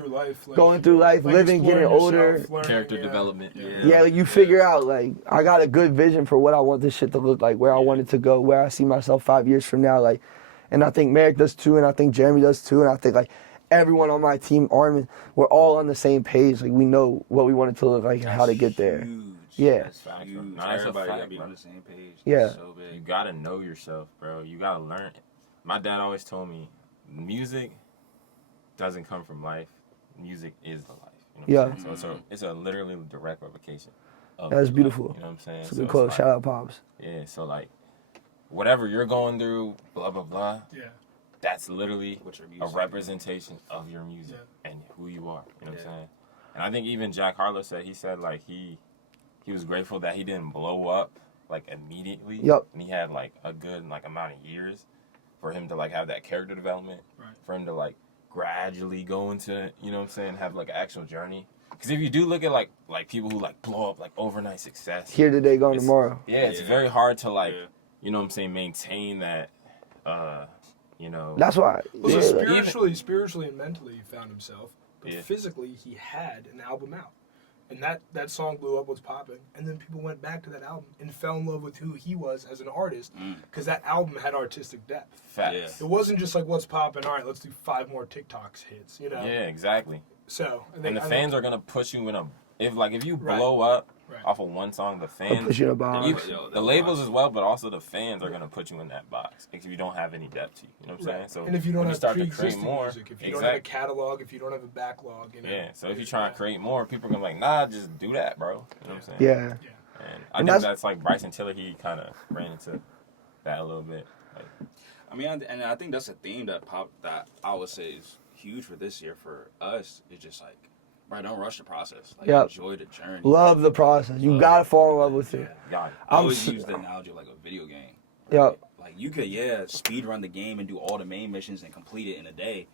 through life, like, living, getting older, character development. Yeah, like you figure out like I got a good vision for what I want this shit to look like, where I want it to go, where I see myself 5 years from now, like, and I think Merrick does too, and I think Jeremy does too, and I think like everyone on my team, Armin, we're all on the same page. Like we know what we want it to look like and how to get there. Huge. Yeah. That's huge. Everybody gotta be on the same page. Yeah. So big. You gotta know yourself, bro. You gotta learn. My dad always told me, music doesn't come from life. Music is the life. You know what I'm saying? So it's a literally direct replication. That's beautiful. You know what I'm saying? It's a good quote. Shout out Pops. Yeah. So like, whatever you're going through, blah blah blah. Yeah. That's literally a representation of your music and who you are. You know what I'm saying? And I think even Jack Harlow said, he said like he was grateful that he didn't blow up like immediately. Yep. And he had like a good like amount of years for him to like have that character development. Right. For him to like gradually go into, you know what I'm saying, have like an actual journey. Because if you do look at like people who like blow up like overnight success. Here today, gone tomorrow. Yeah, it's very hard to like, you know what I'm saying, maintain that, you know. That's why. Well, so spiritually and mentally he found himself. But physically he had an album out. And that song blew up, was popping. And then people went back to that album and fell in love with who he was as an artist. Because that album had artistic depth. Facts. It wasn't just like, what's popping? All right, let's do 5 more TikToks hits, you know? Yeah, exactly. So, and the fans are going to push you in a... If you blow up off of one song, the fans... Put you in a box. The labels as well, but also the fans are going to put you in that box. If you don't have any depth to you. You know what I'm saying? So and if you don't have pre-existing more, music, if you don't have a catalog, if you don't have a backlog, you know? Yeah, so if you try to create more, people are going to be like, nah, just do that, bro. You know what I'm saying? Yeah. And I think that's like Bryson Tiller, he kind of ran into that a little bit. Like, I mean, and I think that's a theme that I would say is huge for this year for us. It's just like, right, don't rush the process. Like, enjoy the journey. Love the process. You gotta fall in love with it. I always use the analogy of like a video game. Yep. Like you could, speed run the game and do all the main missions and complete it in a day.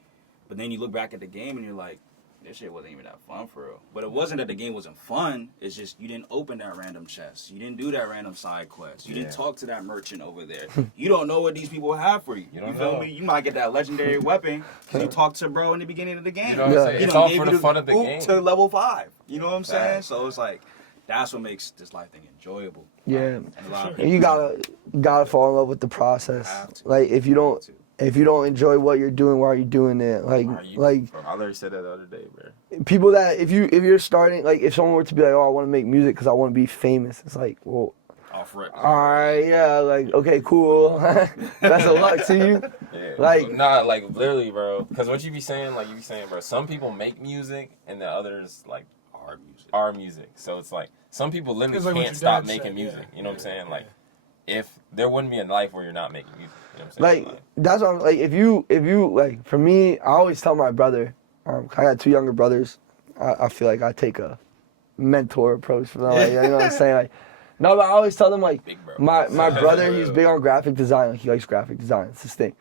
But then you look back at the game and you're like, this shit wasn't even that fun for real. But it wasn't that the game wasn't fun. It's just you didn't open that random chest. You didn't do that random side quest. You didn't talk to that merchant over there. You don't know what these people have for you. You feel me? You might get that legendary weapon because you talked to bro in the beginning of the game. You know what I'm saying? It's all for the fun of the game. To level 5. You know what I'm saying? So it's like, that's what makes this life thing enjoyable. Yeah. And you gotta fall in love with the process. Like if you don't, if you don't enjoy what you're doing, why are you doing it? Like I literally said that the other day, bro. people that if you're starting, like if someone were to be like, oh, I want to make music because I want to be famous, it's like, well, Off rip. all right, yeah, like okay, cool. Best of luck to you. Yeah. Like, nah, like literally, bro. Because what you be saying, bro, some people make music and the others like are music. So it's like some people literally It's like what can't your stop dad making said, music. yeah. You know what I'm saying? Like, if there wouldn't be a life where you're not making music. You know what I'm saying? like that's what I'm like. If you like, for me, I always tell my brother. I got 2 younger brothers. I feel like I take a mentor approach for them. Like, you know what I'm saying? Like, no, but I always tell them like Big bro. my brother. He's big on graphic design. Like, he likes graphic design. It's his thing.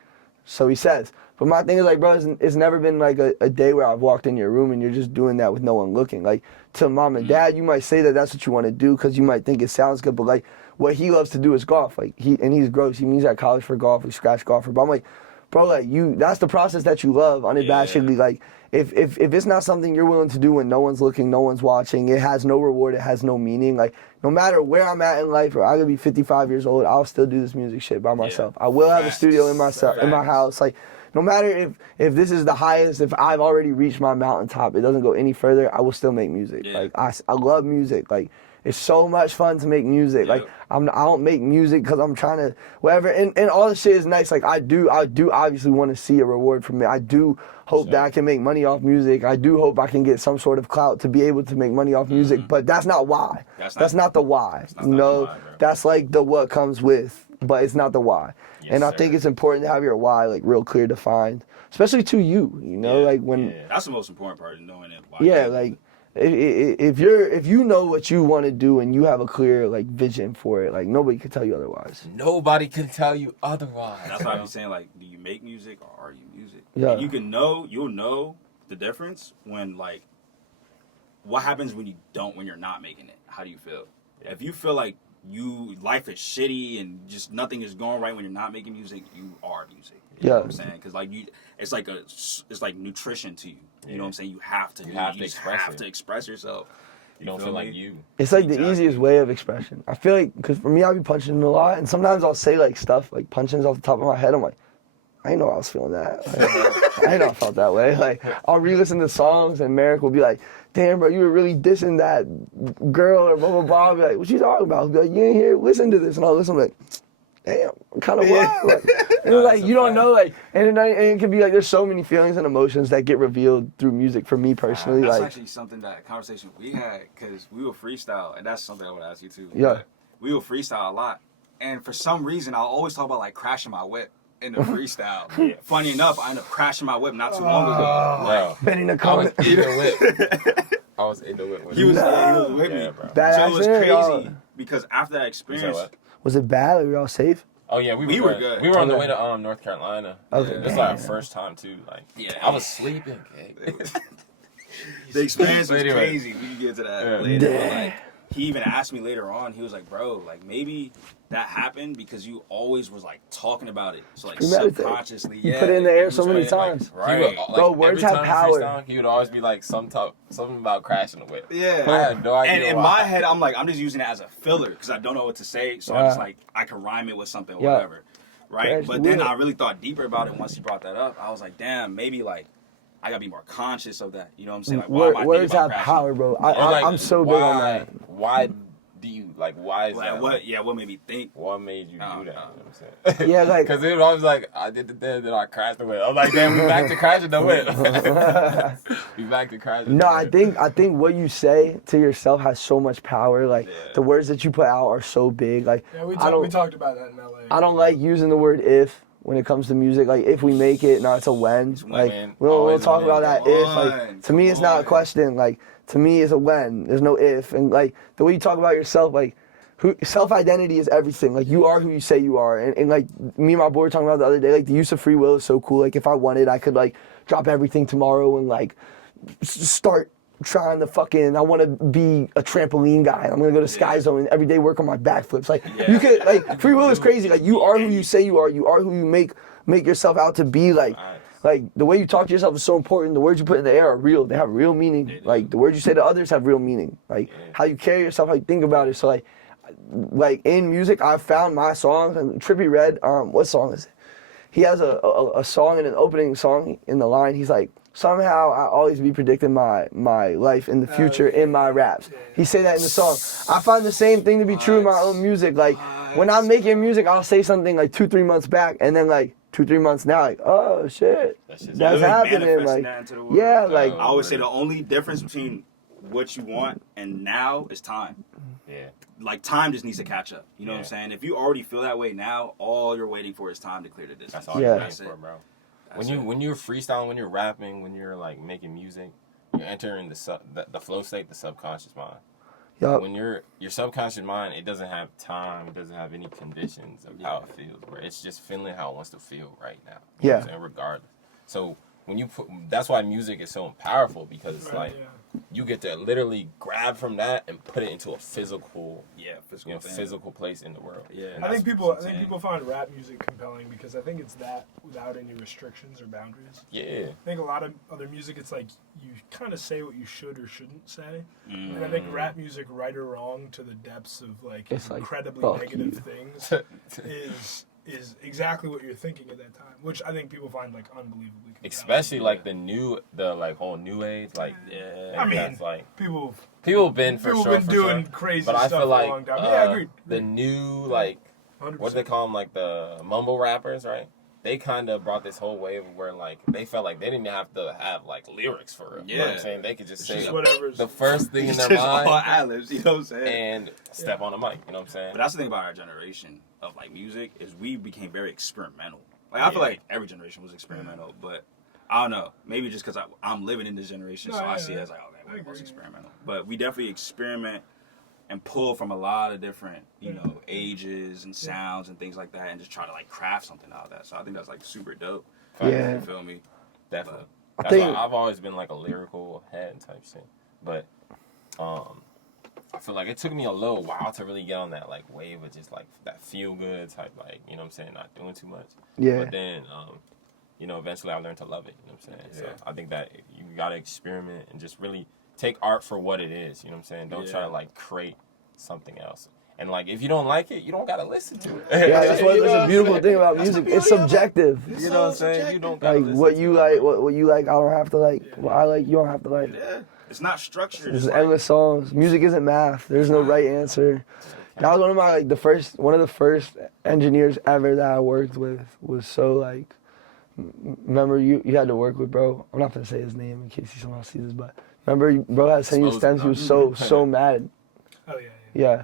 So he says. But my thing is like, bro, it's never been like a day where I've walked in your room and you're just doing that with no one looking. Like, to mom and dad, you might say that that's what you want to do because you might think it sounds good. But like, what he loves to do is golf. Like, he's gross. He's at college for golf. He's scratch golfer. But I'm like, bro, like that's the process that you love unabashedly. Like, if it's not something you're willing to do when no one's looking, no one's watching, it has no reward, it has no meaning. Like, no matter where I'm at in life, or I could be 55 years old, I'll still do this music shit by myself. I will have a studio in my house. Like, no matter if this is the highest, if I've already reached my mountaintop, it doesn't go any further, I will still make music. Like, I love music. Like, it's so much fun to make music. Like, I don't make music because I'm trying to whatever. And all the shit is nice. Like, I do obviously want to see a reward from it. I do hope that I can make money off music. I do hope I can get some sort of clout to be able to make money off music. But that's not why. That's not the why. That's like the what comes with, but it's not the why. And I think it's important to have your why like real clear defined, especially to you. You know, like when that's the most important part, knowing it. Why like. If you know what you want to do and you have a clear like vision for it, like nobody can tell you otherwise. Nobody can tell you otherwise. That's why I'm saying, like, do you make music or are you music? Yeah. And you'll know the difference when, like, what happens when you're not making it? How do you feel? If you feel like life is shitty and just nothing is going right when you're not making music, you are music. You know what I'm saying? Because like it's like nutrition to you. You know what I'm saying? You have to express yourself. You don't feel like you. It's like the easiest way of expression. I feel like, because for me, I'll be punching a lot, and sometimes I'll say like stuff, like punchings off the top of my head. I'm like, I didn't know I was feeling that. Like, I didn't know I felt that way. Like, I'll re-listen to songs, and Merrick will be like, damn, bro, you were really dissing that girl or blah, blah, blah. I'll be like, what you talking about? I'll be like, you ain't here? Listen to this. And I'll listen, I'm like, damn, kind of wild. Like, and it's like, you don't know, like, and it can be like, there's so many feelings and emotions that get revealed through music for me personally. That's like, actually something that conversation we had, because we will freestyle, and that's something I would ask you too. Yeah. But we will freestyle a lot, and for some reason, I'll always talk about like crashing my whip in the freestyle. Funny enough, I ended up crashing my whip not too long ago. Wow. Benny the comment. I was in the whip. He was with me. Bro. Bad So it was accident, crazy because after that experience, Was it bad? Were y'all safe? Oh yeah, we were good. We were on the way to North Carolina. Okay. This is like our first time too. Like, I was sleeping. the experience was Anyway. crazy. We can get to that later. But like, he even asked me later on. He was like, "Bro, like maybe that happened because you always was like talking about it. So like subconsciously, you put it in the air so many times. Like, right. Bro, words have power. He would always be like something about crashing the whip. Yeah. I had no idea. And in my head, I'm like, I'm just using it as a filler because I don't know what to say. So I'm just like, I can rhyme it with something, whatever. Right. That's but then weird. I really thought deeper about it once he brought that up. I was like, damn, maybe like I gotta be more conscious of that. You know what I'm saying? Like, why am I words thinking about have crashing? power, bro. I'm so big on that. Why do you like? Why is that? What made me think? What made you do that? You know what I'm saying? Yeah, like because it was always like I did the dead, then I crashed the whip. I was like, damn, we back to crashing the whip. We back to crashing. No, I think what you say to yourself has so much power. Like the words that you put out are so big. Like we talked about that in LA. I don't like using the word if when it comes to music. Like if we make it, no, it's a when. Like we'll talk about that if. Like to me, it's not a question. Like to me, it's a when. There's no if. And like the way you talk about yourself, like self-identity is everything. Like you are who you say you are. And like me and my boy were talking about the other day, like the use of free will is so cool. Like if I wanted, I could like drop everything tomorrow and like start trying to I want to be a trampoline guy. I'm going to go to Sky Zone and every day work on my backflips. Like you could, like free will is crazy. Like you are who you say you are. You are who you make yourself out to be. Like the way you talk to yourself is so important. The words you put in the air are real. They have real meaning. Like the words you say to others have real meaning. Like how you carry yourself, how you think about it. So like in music, I've found my songs. And Trippie Redd, what song is it? he has a song in an opening song in the line. He's like, somehow I always be predicting my life in the future in my raps. He say that in the song. I find the same thing to be true in my own music. Like when I'm making music, I'll say something like 2-3 months back, and then like 2-3 months now, like, oh shit, that's happening. Like, yeah, like I always say the only difference between what you want and now is time. Yeah. Like time just needs to catch up. You know what I'm saying? If you already feel that way now, all you're waiting for is time to clear the distance. That's all you're waiting for, bro. When you're freestyling, when you're rapping, when you're like making music, you're entering the flow state, the subconscious mind. Yep. When your subconscious mind, it doesn't have time, it doesn't have any conditions of how it feels, bro. It's just feeling how it wants to feel right now. You know what I'm saying? Regardless. So when you that's why music is so powerful, because it's like you get to literally grab from that and put it into a physical physical place in the world. I think people find rap music compelling because I think it's that without any restrictions or boundaries. Yeah. I think a lot of other music, it's like you kind of say what you should or shouldn't say. And I think rap music, right or wrong, to the depths of like it's incredibly negative things is exactly what you're thinking at that time, which I think people find like unbelievably compelling. Especially like the whole new age, like I mean, that's like people been doing crazy but stuff I feel for like a long time. I agree. The new like 100%. what do they call them, like the mumble rappers, right? They kind of brought this whole wave where like they felt like they didn't have to have like lyrics for it. You know what I'm saying? They could just say the first thing in their mind, all ad-libs, you know what I'm saying, and step on the mic. You know what I'm saying? But that's the thing about our generation of like music is we became very experimental. Like I feel like every generation was experimental, but I don't know. Maybe just because I'm living in this generation, so I see it as like, oh man, we're most experimental. But we definitely experiment and pull from a lot of different, ages and sounds and things like that, and just try to like craft something out of that. So I think that's like super dope. Yeah. You feel me? Definitely. I That's think why I've always been like a lyrical head type shit. But I feel like it took me a little while to really get on that like wave of just like that feel good type, like, you know what I'm saying, not doing too much. Yeah. But then eventually I learned to love it, you know what I'm saying? So I think that you gotta experiment and just really take art for what it is, you know what I'm saying? Don't try to like create something else. And like if you don't like it, you don't gotta listen to it. Yeah, that's a beautiful thing about music. It's subjective. You know what I'm saying? You don't gotta like listen what you like, what you like. I don't have to like. What I like, you don't have to like. Yeah. It's not structured. There's endless songs. Music isn't math. There's no right answer. That was one of my one of the first engineers ever that I worked with. Was so like. Remember you had to work with bro. I'm not gonna say his name in case he somehow sees this, but remember bro had sent you stems. He was so mad. Oh yeah.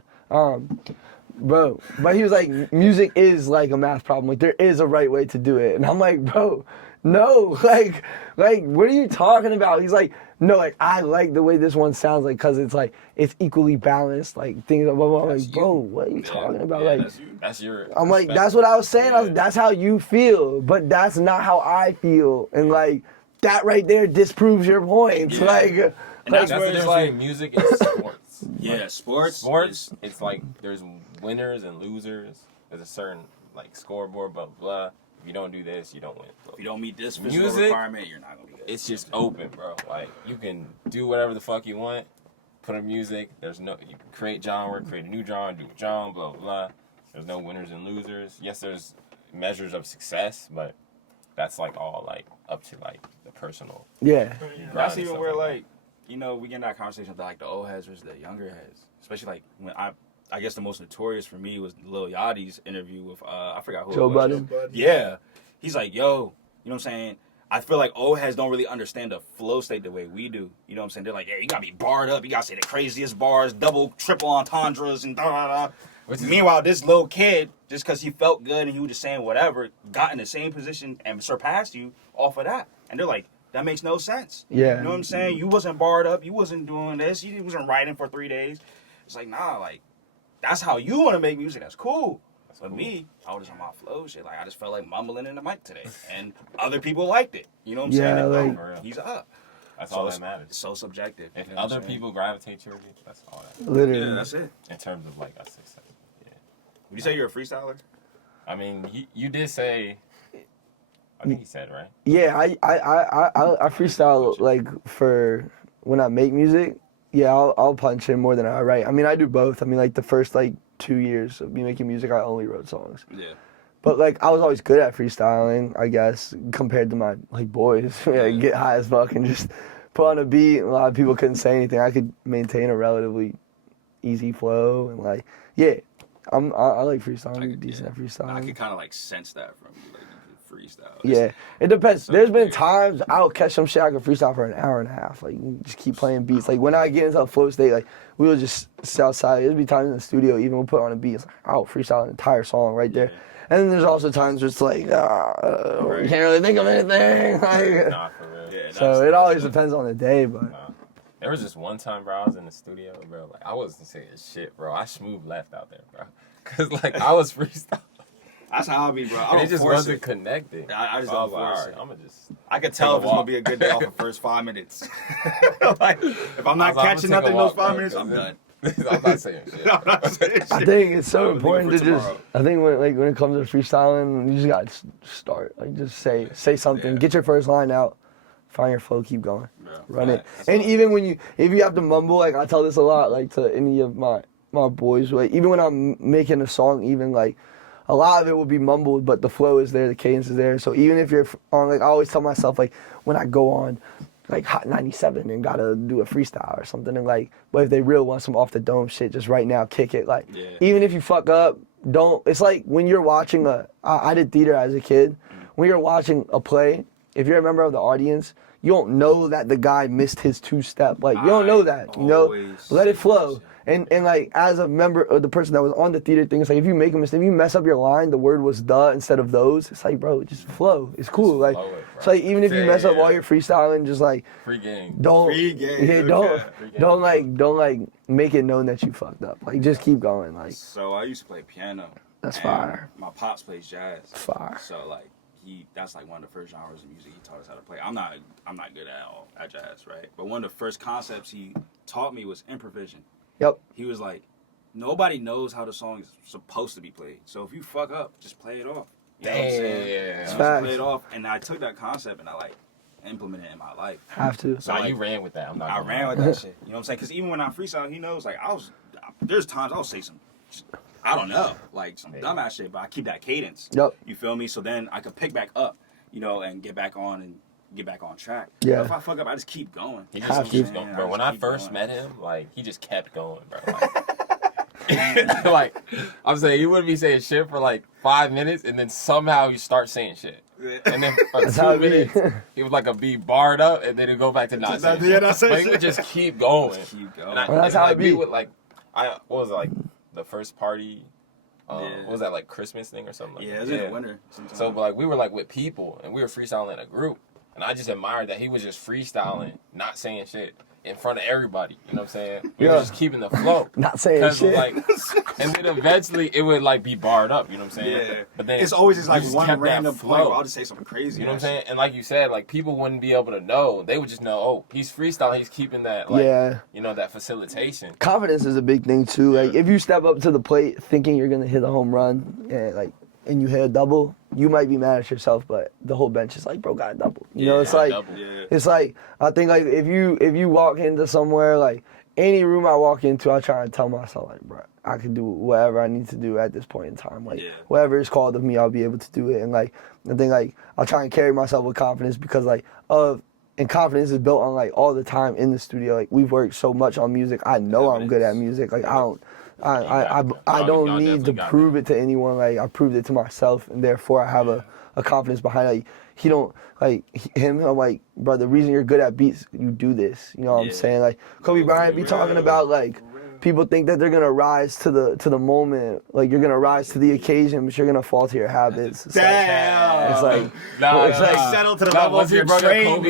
Bro, but he was like, music is like a math problem. Like there is a right way to do it, and I'm like, bro, no, like what are you talking about? He's like, no, like I like the way this one sounds, like because it's like it's equally balanced, like things. Blah, blah, blah. I'm like, bro, what are you talking about? Yeah, like that's your. I'm like, that's what I was saying. I was, that's how you feel, but that's not how I feel, and like that right there disproves your point. Yeah. Like that's the difference between music and sports. Yeah, sports. It's like there's winners and losers. There's a certain like scoreboard, blah blah. If you don't do this, you don't win. If you don't meet this physical requirement, you're not gonna be good. It's just open, bro. Like you can do whatever the fuck you want. Put in music. You can create genre, create a new genre, do a genre, blah blah. There's no winners and losers. Yes, there's measures of success, but that's like all like up to like the personal. Yeah. That's even where like. We get in that conversation with like the old heads versus the younger heads. Especially like when I guess the most notorious for me was Lil Yachty's interview with I forgot who Joe it was. Budden. Yeah. He's like, yo, you know what I'm saying? I feel like old heads don't really understand the flow state the way we do. You know what I'm saying? They're like, yeah, you gotta be barred up, you gotta say the craziest bars, double, triple entendres and da da da. Meanwhile, this little kid, just because he felt good and he was just saying whatever, got in the same position and surpassed you off of that. And they're like, that makes no sense. Yeah. You know what I'm saying? You wasn't barred up. You wasn't doing this. You wasn't writing for 3 days. It's like, nah, like, that's how you want to make music. That's cool. But me, I was just on my flow shit. Like, I just felt like mumbling in the mic today. And other people liked it. You know what I'm saying? Like, he's up. That's all that matters. It's so subjective. If other people gravitate towards you, that's all that matters. Literally. Yeah, that's it. In terms of like a success. Yeah. Would you say you're a freestyler? I mean, you did say. I think he said, right? Yeah, I freestyle like for when I make music. Yeah, I'll punch in more than I write. I mean, I do both. I mean, like the first like 2 years of me making music, I only wrote songs. Yeah. But like I was always good at freestyling, I guess, compared to my like boys. Like, get high as fuck and just put on a beat. A lot of people couldn't say anything. I could maintain a relatively easy flow and like I like freestyling, decent at freestyling. I could kind of like sense that from you, like you can freestyle. Yeah, it depends. There's been times I'll catch some shit I can freestyle for an hour and a half. Like just keep playing beats. Like when I get into a flow state, like we'll just sit outside. There'll be times in the studio even we'll put on a beat. It's like I'll freestyle an entire song right there. And then there's also times where it's like, you can't really think of anything. Like, Nah, for real. Yeah, so it always depends on the day, but. There was just one time, bro, I was in the studio, bro. Like, I wasn't saying shit, bro. I smooth left out there, bro. Because, like, I was freestyling. That's how I be, bro. I And don't it just force wasn't it. connecting. I just So I don't was like, force all right, it. I'm going to just... I could tell if it's going to be a good day off the first 5 minutes. Like, if I'm not catching nothing in those 5 minutes, I'm done. I'm not saying shit. I think it's so important to just. I think when it comes to freestyling, you just gotta start. Like just say something. Get your first line out. Find your flow. Keep going. Run it. And even if you have to mumble, like I tell this a lot, like to any of my boys. Like even when I'm making a song, even like a lot of it will be mumbled, but the flow is there, the cadence is there. So even if you're on, like I always tell myself, like when I go on. Like Hot 97 and gotta do a freestyle or something and like, but if they real want some off the dome shit, just right now kick it. Like, even if you fuck up, don't. It's like when you're watching I did theater as a kid. When you're watching a play, if you're a member of the audience, you don't know that the guy missed his 2-step. Like you don't know that. You know, let it flow. And like as a member of the person that was on the theater thing, it's like if you make a mistake, if you mess up your line, the word was "the" instead of "those." It's like, bro, just flow. It's cool. Like, it's like even if you mess up while you're freestyling, just like free game. Don't like make it known that you fucked up. Like just keep going. Like so, I used to play piano. That's fire. My pops plays jazz. Fire. So like that's like one of the first genres of music he taught us how to play. I'm not good at all at jazz, right? But one of the first concepts he taught me was improvisation. Yep. He was like, nobody knows how the song is supposed to be played. So if you fuck up, just play it off. You know what I'm saying? Just play it off. And I took that concept and I like implemented it in my life. Have to. So you ran with that. I ran with that shit. You know what I'm saying? Because even when I freestyle, he knows like there's times I'll say some, I don't know, like some dumbass shit, but I keep that cadence. Yep. You feel me? So then I could pick back up, you know, and get back on track. Yeah. But if I fuck up, I just keep going. He just keeps going, bro. When I first met him, like he just kept going, bro. Like, like I'm saying, he wouldn't be saying shit for like 5 minutes, and then somehow you start saying shit, and then for 2 minutes he would like be barred up, and then he'd go back to not saying shit. But he would just keep going. That's how it be. What was it, like the first party? What was that, like Christmas thing or something? Like it was in the winter. Sometime. So, but like we were like with people, and we were freestyling in a group. And I just admired that he was just freestyling, not saying shit in front of everybody. You know what I'm saying? We were just keeping the flow. Not saying shit. Like, and then eventually it would like be barred up. You know what I'm saying? Yeah. But then it's always just like one random point where I'll just say something crazy. You know what I'm saying? And like you said, like people wouldn't be able to know. They would just know, oh, he's freestyling. He's keeping that, like, you know, that facilitation. Confidence is a big thing too. Like if you step up to the plate thinking you're gonna hit a home run and you hit a double, you might be mad at yourself, but the whole bench is like, bro, got a double. You know, it's like, it's like, I think like if you walk into somewhere, like any room I walk into, I try and tell myself like, bro, I can do whatever I need to do at this point in time. Like whatever is called of me, I'll be able to do it. And like, I think like I'll try and carry myself with confidence because and confidence is built on like all the time in the studio. Like we've worked so much on music. I know I'm good at music. Like I don't need to prove it to anyone. Like I proved it to myself, and therefore I have a confidence behind it. Like, he don't like him. I'm like, bro, the reason you're good at beats, you do this. You know what I'm saying? Like Kobe Bryant be talking about like people think that they're gonna rise to the moment. Like you're gonna rise to the occasion, but you're gonna fall to your habits. It's Damn. It's like settle to the level of your training.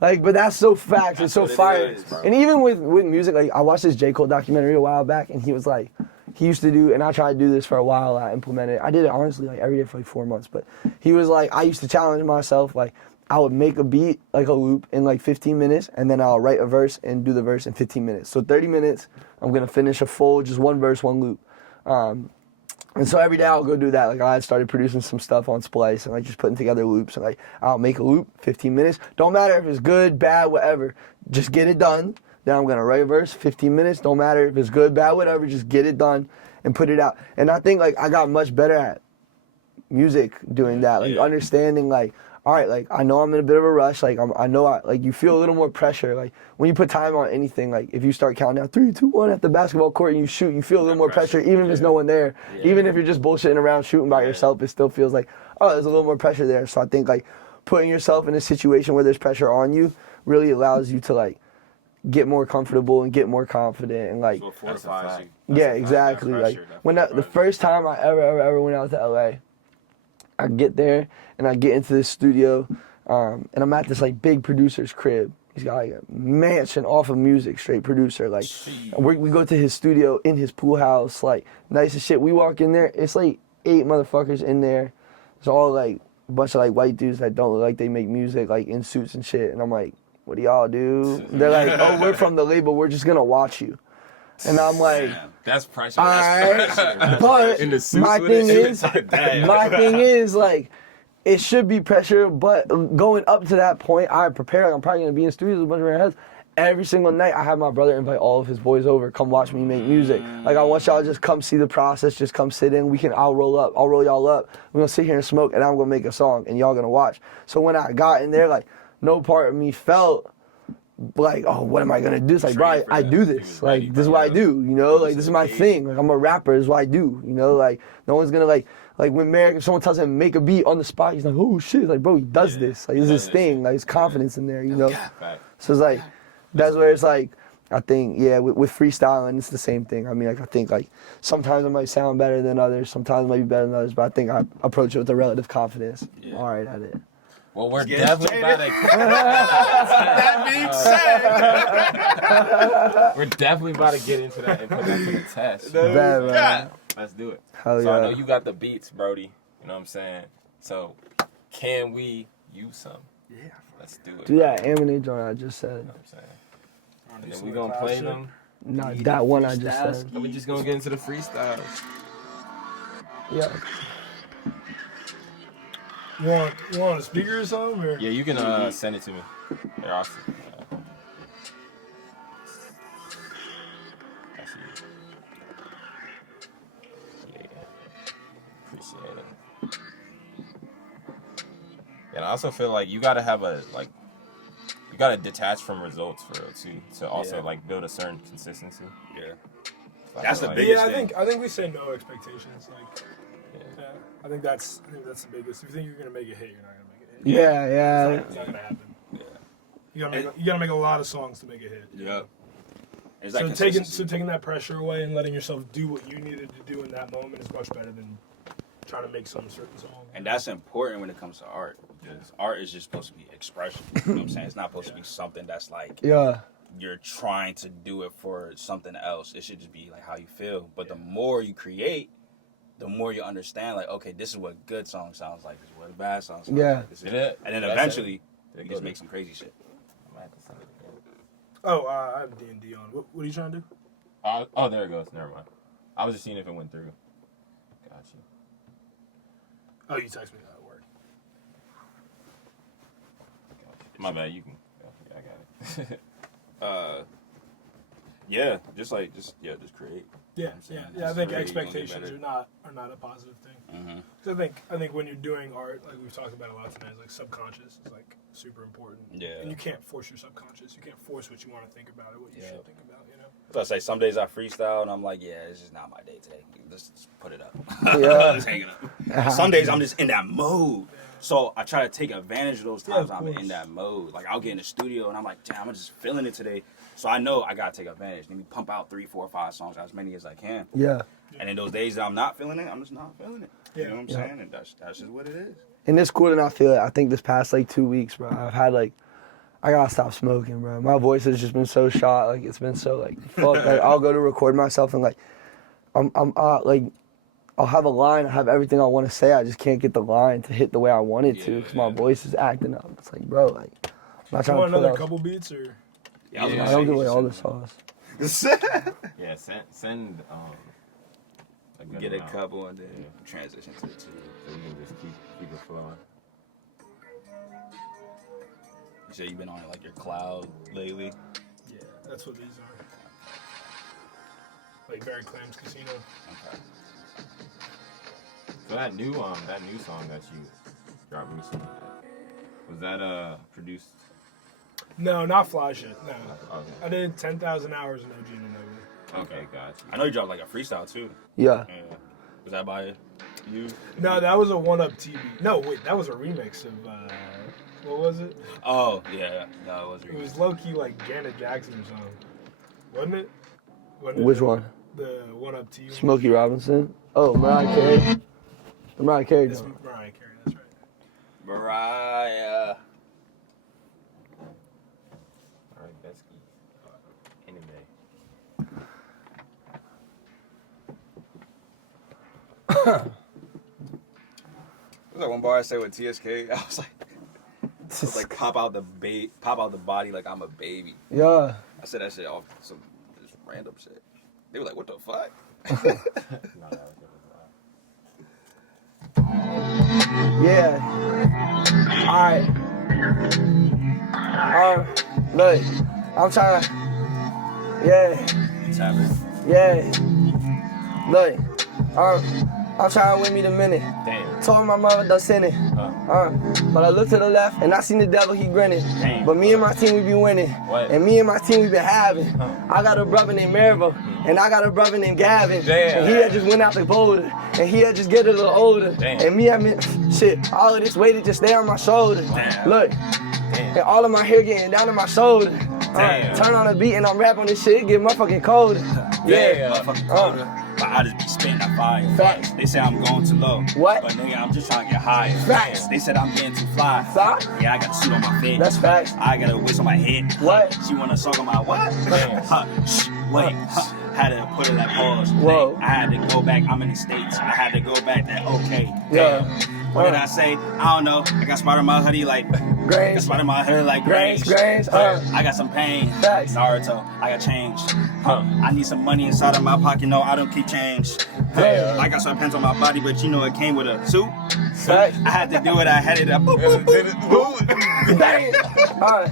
Like, but that's so facts. It's so fire. And even with music, like I watched this J. Cole documentary a while back, and he was like, he used to do, and I tried to do this for a while. I implemented it. I did it honestly like every day for like 4 months. But he was like, I used to challenge myself. Like I would make a beat, like a loop, in like 15 minutes, and then I'll write a verse and do the verse in 15 minutes. So 30 minutes, I'm gonna finish a full, just one verse, one loop. And so every day I'll go do that. Like I started producing some stuff on Splice and like just putting together loops. And like I'll make a loop, 15 minutes. Don't matter if it's good, bad, whatever. Just get it done. Then I'm gonna write a verse, 15 minutes. Don't matter if it's good, bad, whatever. Just get it done. and put it out. And I think like I got much better at music doing that, like understanding like, all right, like I know I'm in a bit of a rush, like I know like you feel a little more pressure, like when you put time on anything, like if you start counting down 3, 2, 1 at the basketball court and you shoot, you feel a little more pressure, even if there's no one there, even if you're just bullshitting around shooting by yourself, it still feels like, oh, there's a little more pressure there. So I think like putting yourself in a situation where there's pressure on you really allows you to like get more comfortable and get more confident and like, So it fortifies you. yeah, exactly. Like when the first time I ever went out to LA, I get there and I get into this studio, and I'm at this like big producer's crib. He's got like a mansion off of music, straight producer. Like we go to his studio in his pool house, like nice as shit. We walk in there, it's like 8 motherfuckers in there. It's all like a bunch of like white dudes that don't look like they make music, like in suits and shit. And I'm like, what do y'all do? They're like, oh, we're from the label. We're just gonna watch you. And I'm like, that's pressure. All right, but my thing is like, it should be pressure, but going up to that point, I prepare. Like I'm probably gonna be in studios with a bunch of heads. Every single night, I have my brother invite all of his boys over, come watch me make music. Like I want y'all to just come see the process, just come sit in. I'll roll y'all up. We're gonna sit here and smoke, and I'm gonna make a song, and y'all gonna watch. So when I got in there, like no part of me felt like, oh, what am I gonna do? It's like, bro, I do this. Like, this is what I do, you know? Like, this is my thing. Like, I'm a rapper, this is what I do, you know? Like, no one's gonna, like when Merv, if someone tells him make a beat on the spot, he's like, oh, shit. It's like, bro, he does this. Like, this is his thing. Like, his confidence in there, you know? So it's like, that's where it's like, I think, yeah, with freestyling, it's the same thing. I mean, like, I think, like, sometimes it might sound better than others, sometimes it might be better than others, but I think I approach it with a relative confidence. Yeah. All right at it. Well, we're definitely about to. That being said, we're definitely about to get into that and put that to the test. Let's do it. Hell so yeah. I know you got the beats, Brody. You know what I'm saying? So can we use some? Yeah. Let's do it. Do that Emanate joint I just said. You know what I'm saying? And then we gonna play them. No, that one I just said. And we just gonna get into the freestyles. Yeah. You want a speaker or something? Or? Yeah, you can send it to me. They're awesome. I see you. Yeah. Appreciate it. And I also feel like you gotta have you gotta detach from results for real too, to also like build a certain consistency. Yeah. So That's the like, biggest thing. I think we say no expectations. Like, I think that's the biggest. If you think you're gonna make a hit, you're not gonna make a hit. Yeah. It's not gonna happen. Yeah. You gotta make a lot of songs to make a hit. Yeah. So taking that pressure away and letting yourself do what you needed to do in that moment is much better than trying to make some certain song. And that's important when it comes to art. Because art is just supposed to be expression. You know what I'm saying? It's not supposed to be something that's like you're trying to do it for something else. It should just be like how you feel. But the more you create, the more you understand, like, okay, this is what good song sounds like. This is what a bad song sounds like. This is, and then eventually, you just make some crazy shit. Oh, I have D&D on. What are you trying to do? Oh, there it goes. Never mind. I was just seeing if it went through. Got you. Oh, you text me that at work. My bad. You can. Yeah, I got it. Yeah, just create. Yeah. I think expectations are not a positive thing. Cause I think when you're doing art, like we've talked about a lot tonight, like subconscious is like super important. Yeah. And you can't force your subconscious. You can't force what you want to think about or what you should think about. You know. So I say some days I freestyle and I'm like, yeah, this is not my day today. Let's just put it up. Just hang it up. Some days I'm just in that mode. So I try to take advantage of those times I'm in that mode. Like I'll get in the studio and I'm like, damn, I'm just feeling it today. So I know I gotta take advantage. Let me pump out 3, 4, 5 songs, as many as I can. Yeah. And in those days that I'm not feeling it, I'm just not feeling it. You know what I'm saying? And that's just what it is. And it's cool to not feel it. I think this past like 2 weeks, bro, I've had like, I gotta stop smoking, bro. My voice has just been so shot. Like it's been so like, fuck. Like I'll go to record myself and like, like, I'll have a line, I have everything I want to say. I just can't get the line to hit the way I want it to because my voice is acting up. It's like, bro, like, I'm not trying to put another couple beats or? I don't give away all the sauce. Yeah, send Get a couple and then transition to the 2. So we can just keep it flowing. You say you've been on like your cloud lately? Yeah, that's what these are. like Barry Clams Casino. Okay. So that new song that you dropped recently, was that produced? No, not Fly Shit. No, Okay. I did 10,000 hours in OG and Nova. Okay, gotcha. I know you dropped like a freestyle too. Yeah. Was that by you? No, that was a one-up TV. No, wait, that was a remix of what was it? Oh yeah, no, it It was low-key like Janet Jackson song, wasn't it? Which one? The one-up TV. Smokey Robinson. Oh, Mariah Carey. The Mariah Carey. It's joint. Mariah Carey. That's right. Mariah. Alright, Besky. Anime. What was that one bar I said with TSK? I was like, pop out the body like I'm a baby. Yeah. I said that shit off some just random shit. They were like, what the fuck? Yeah. Alright. Look, I'm trying. Yeah. Yeah. Look, I'm trying to win me the minute. Damn. Told my mother done sent it. But I looked to the left and I seen the devil, he grinning. Damn. But me and my team, we be winning. What? And me and my team, we been having. I got a brother named Merv0, and I got a brother named Gavin. Damn. And he had just went out the boulder. And he had just get a little older. Damn. And me, I mean, shit, all of this weight just stay on my shoulder. Damn. Look, Damn. and all of my hair getting down to my shoulder. Damn. Turn on the beat and I'm rapping on this shit, it get motherfucking colder. Damn. Motherfucking colder. But I just be spitting that fire. Facts. They say I'm going too low. What? But nigga, I'm just trying to get higher. Facts. They said I'm getting too fly. Fly? Yeah, I got a suit on my face. That's facts. I got a whisk on my head. What? She wanna suck on my what? Shh, wait. Had to put it like pause. Whoa. I had to go back. I'm in the States. I had to go back to okay. Yeah. Damn. What did I say? I don't know. I got spot on my hoodie like Grange. got spot on my hoodie like Grange, Grange. Grange, I got some pain. Facts. Naruto. I got change. I need some money inside of my pocket. No, I don't keep change. Damn. I got some pants on my body, but you know it came with a suit. Facts. I had to do it. I had it up. Boop, boop, boop, boop. Damn. Alright.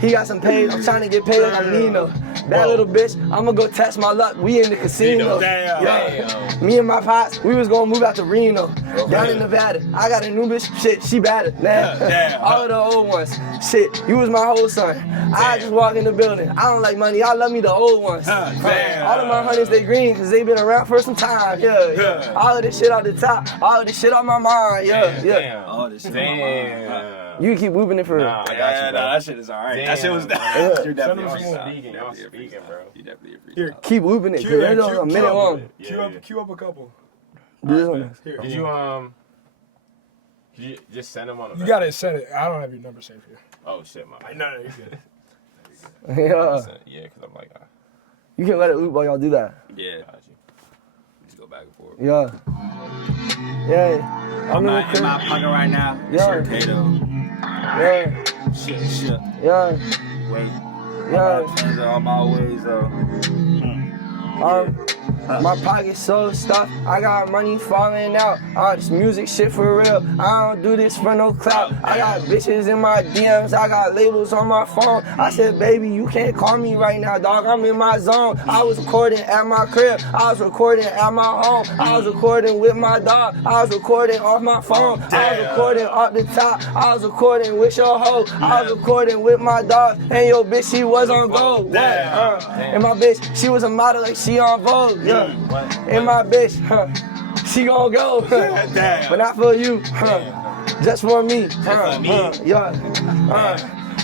He got some paid. I'm trying to get paid like Nino. That little bitch, I'ma go test my luck. We in the casino. Damn. Yeah. Me and my pops, we was gonna move out to Reno. Down in Nevada. I got a new bitch. Shit, she better. Damn. All of the old ones. Shit, you was my whole son. I just walk in the building. I don't like money. I love me the old ones. Damn. All of my honeys, they green because they been around for some time. Yeah. All of this shit out the top. All of this shit on my mind. Yeah. Damn. Oh, this shit. Damn. You can keep whooping it for real. Nah, I got Yeah, you, bro. nah, that shit is alright. Damn, That shit was bro. You're definitely Send him some freestyle. speaking. Y'all speaking, bro. You definitely a freestyle. Here, Keep whooping it. Cause it's only a minute long. Cue up a couple. Do this one. Here. Did you just send them on the You gotta send it. I don't have your number saved here. Oh shit, my bad. No, you're good. Yeah. Yeah, cause I'm like, You can let it loop while y'all do that. Yeah. got you. Just go back and forth. Yeah. Yeah. I'm in the not in crib. my pocket right now. It's Yeah. your Kato. Yeah. Shit. Yeah. Wait. Yeah. I'm change all my ways though. My pocket's so stuffed, I got money falling out. This music shit for real, I don't do this for no clout. I got bitches in my DMs, I got labels on my phone. I said, baby, you can't call me right now, dog, I'm in my zone. I was recording at my crib, I was recording at my home. I was recording with my dog, I was recording off my phone. I was recording off the top, I was recording with your hoe. I was recording with my dog, and your bitch, she was on gold. And my bitch, she was a model like she on Vogue. Yeah. And my bitch, she gon' go, but not for you, just for me,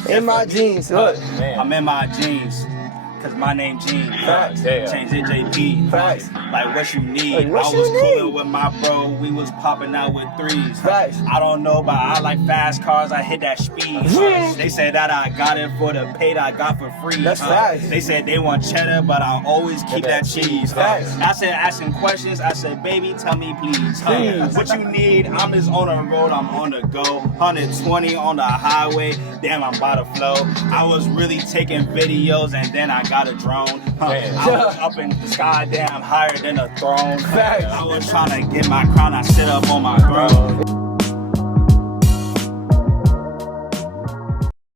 in my jeans, look. I'm in my jeans. Cause my name Gene. Facts. Change it JP. Facts. Like what you need. Like, what I you was need? coolin' with my bro. We was popping out with threes. Facts. I don't know, but I like fast cars. I hit that speed. They said that I got it for the pay that I got for free. That's facts. They said they want cheddar, but I always keep that cheese. Facts. I said asking questions. I said, baby, tell me please. Please. What you need? I'm just on the road. I'm on the go. 120 on the highway. Damn, I'm about to flow. I was really taking videos, and then I got a drone. I was up in the sky, damn, higher than a throne. Facts. I was trying to get my crown, I sit up on my throne.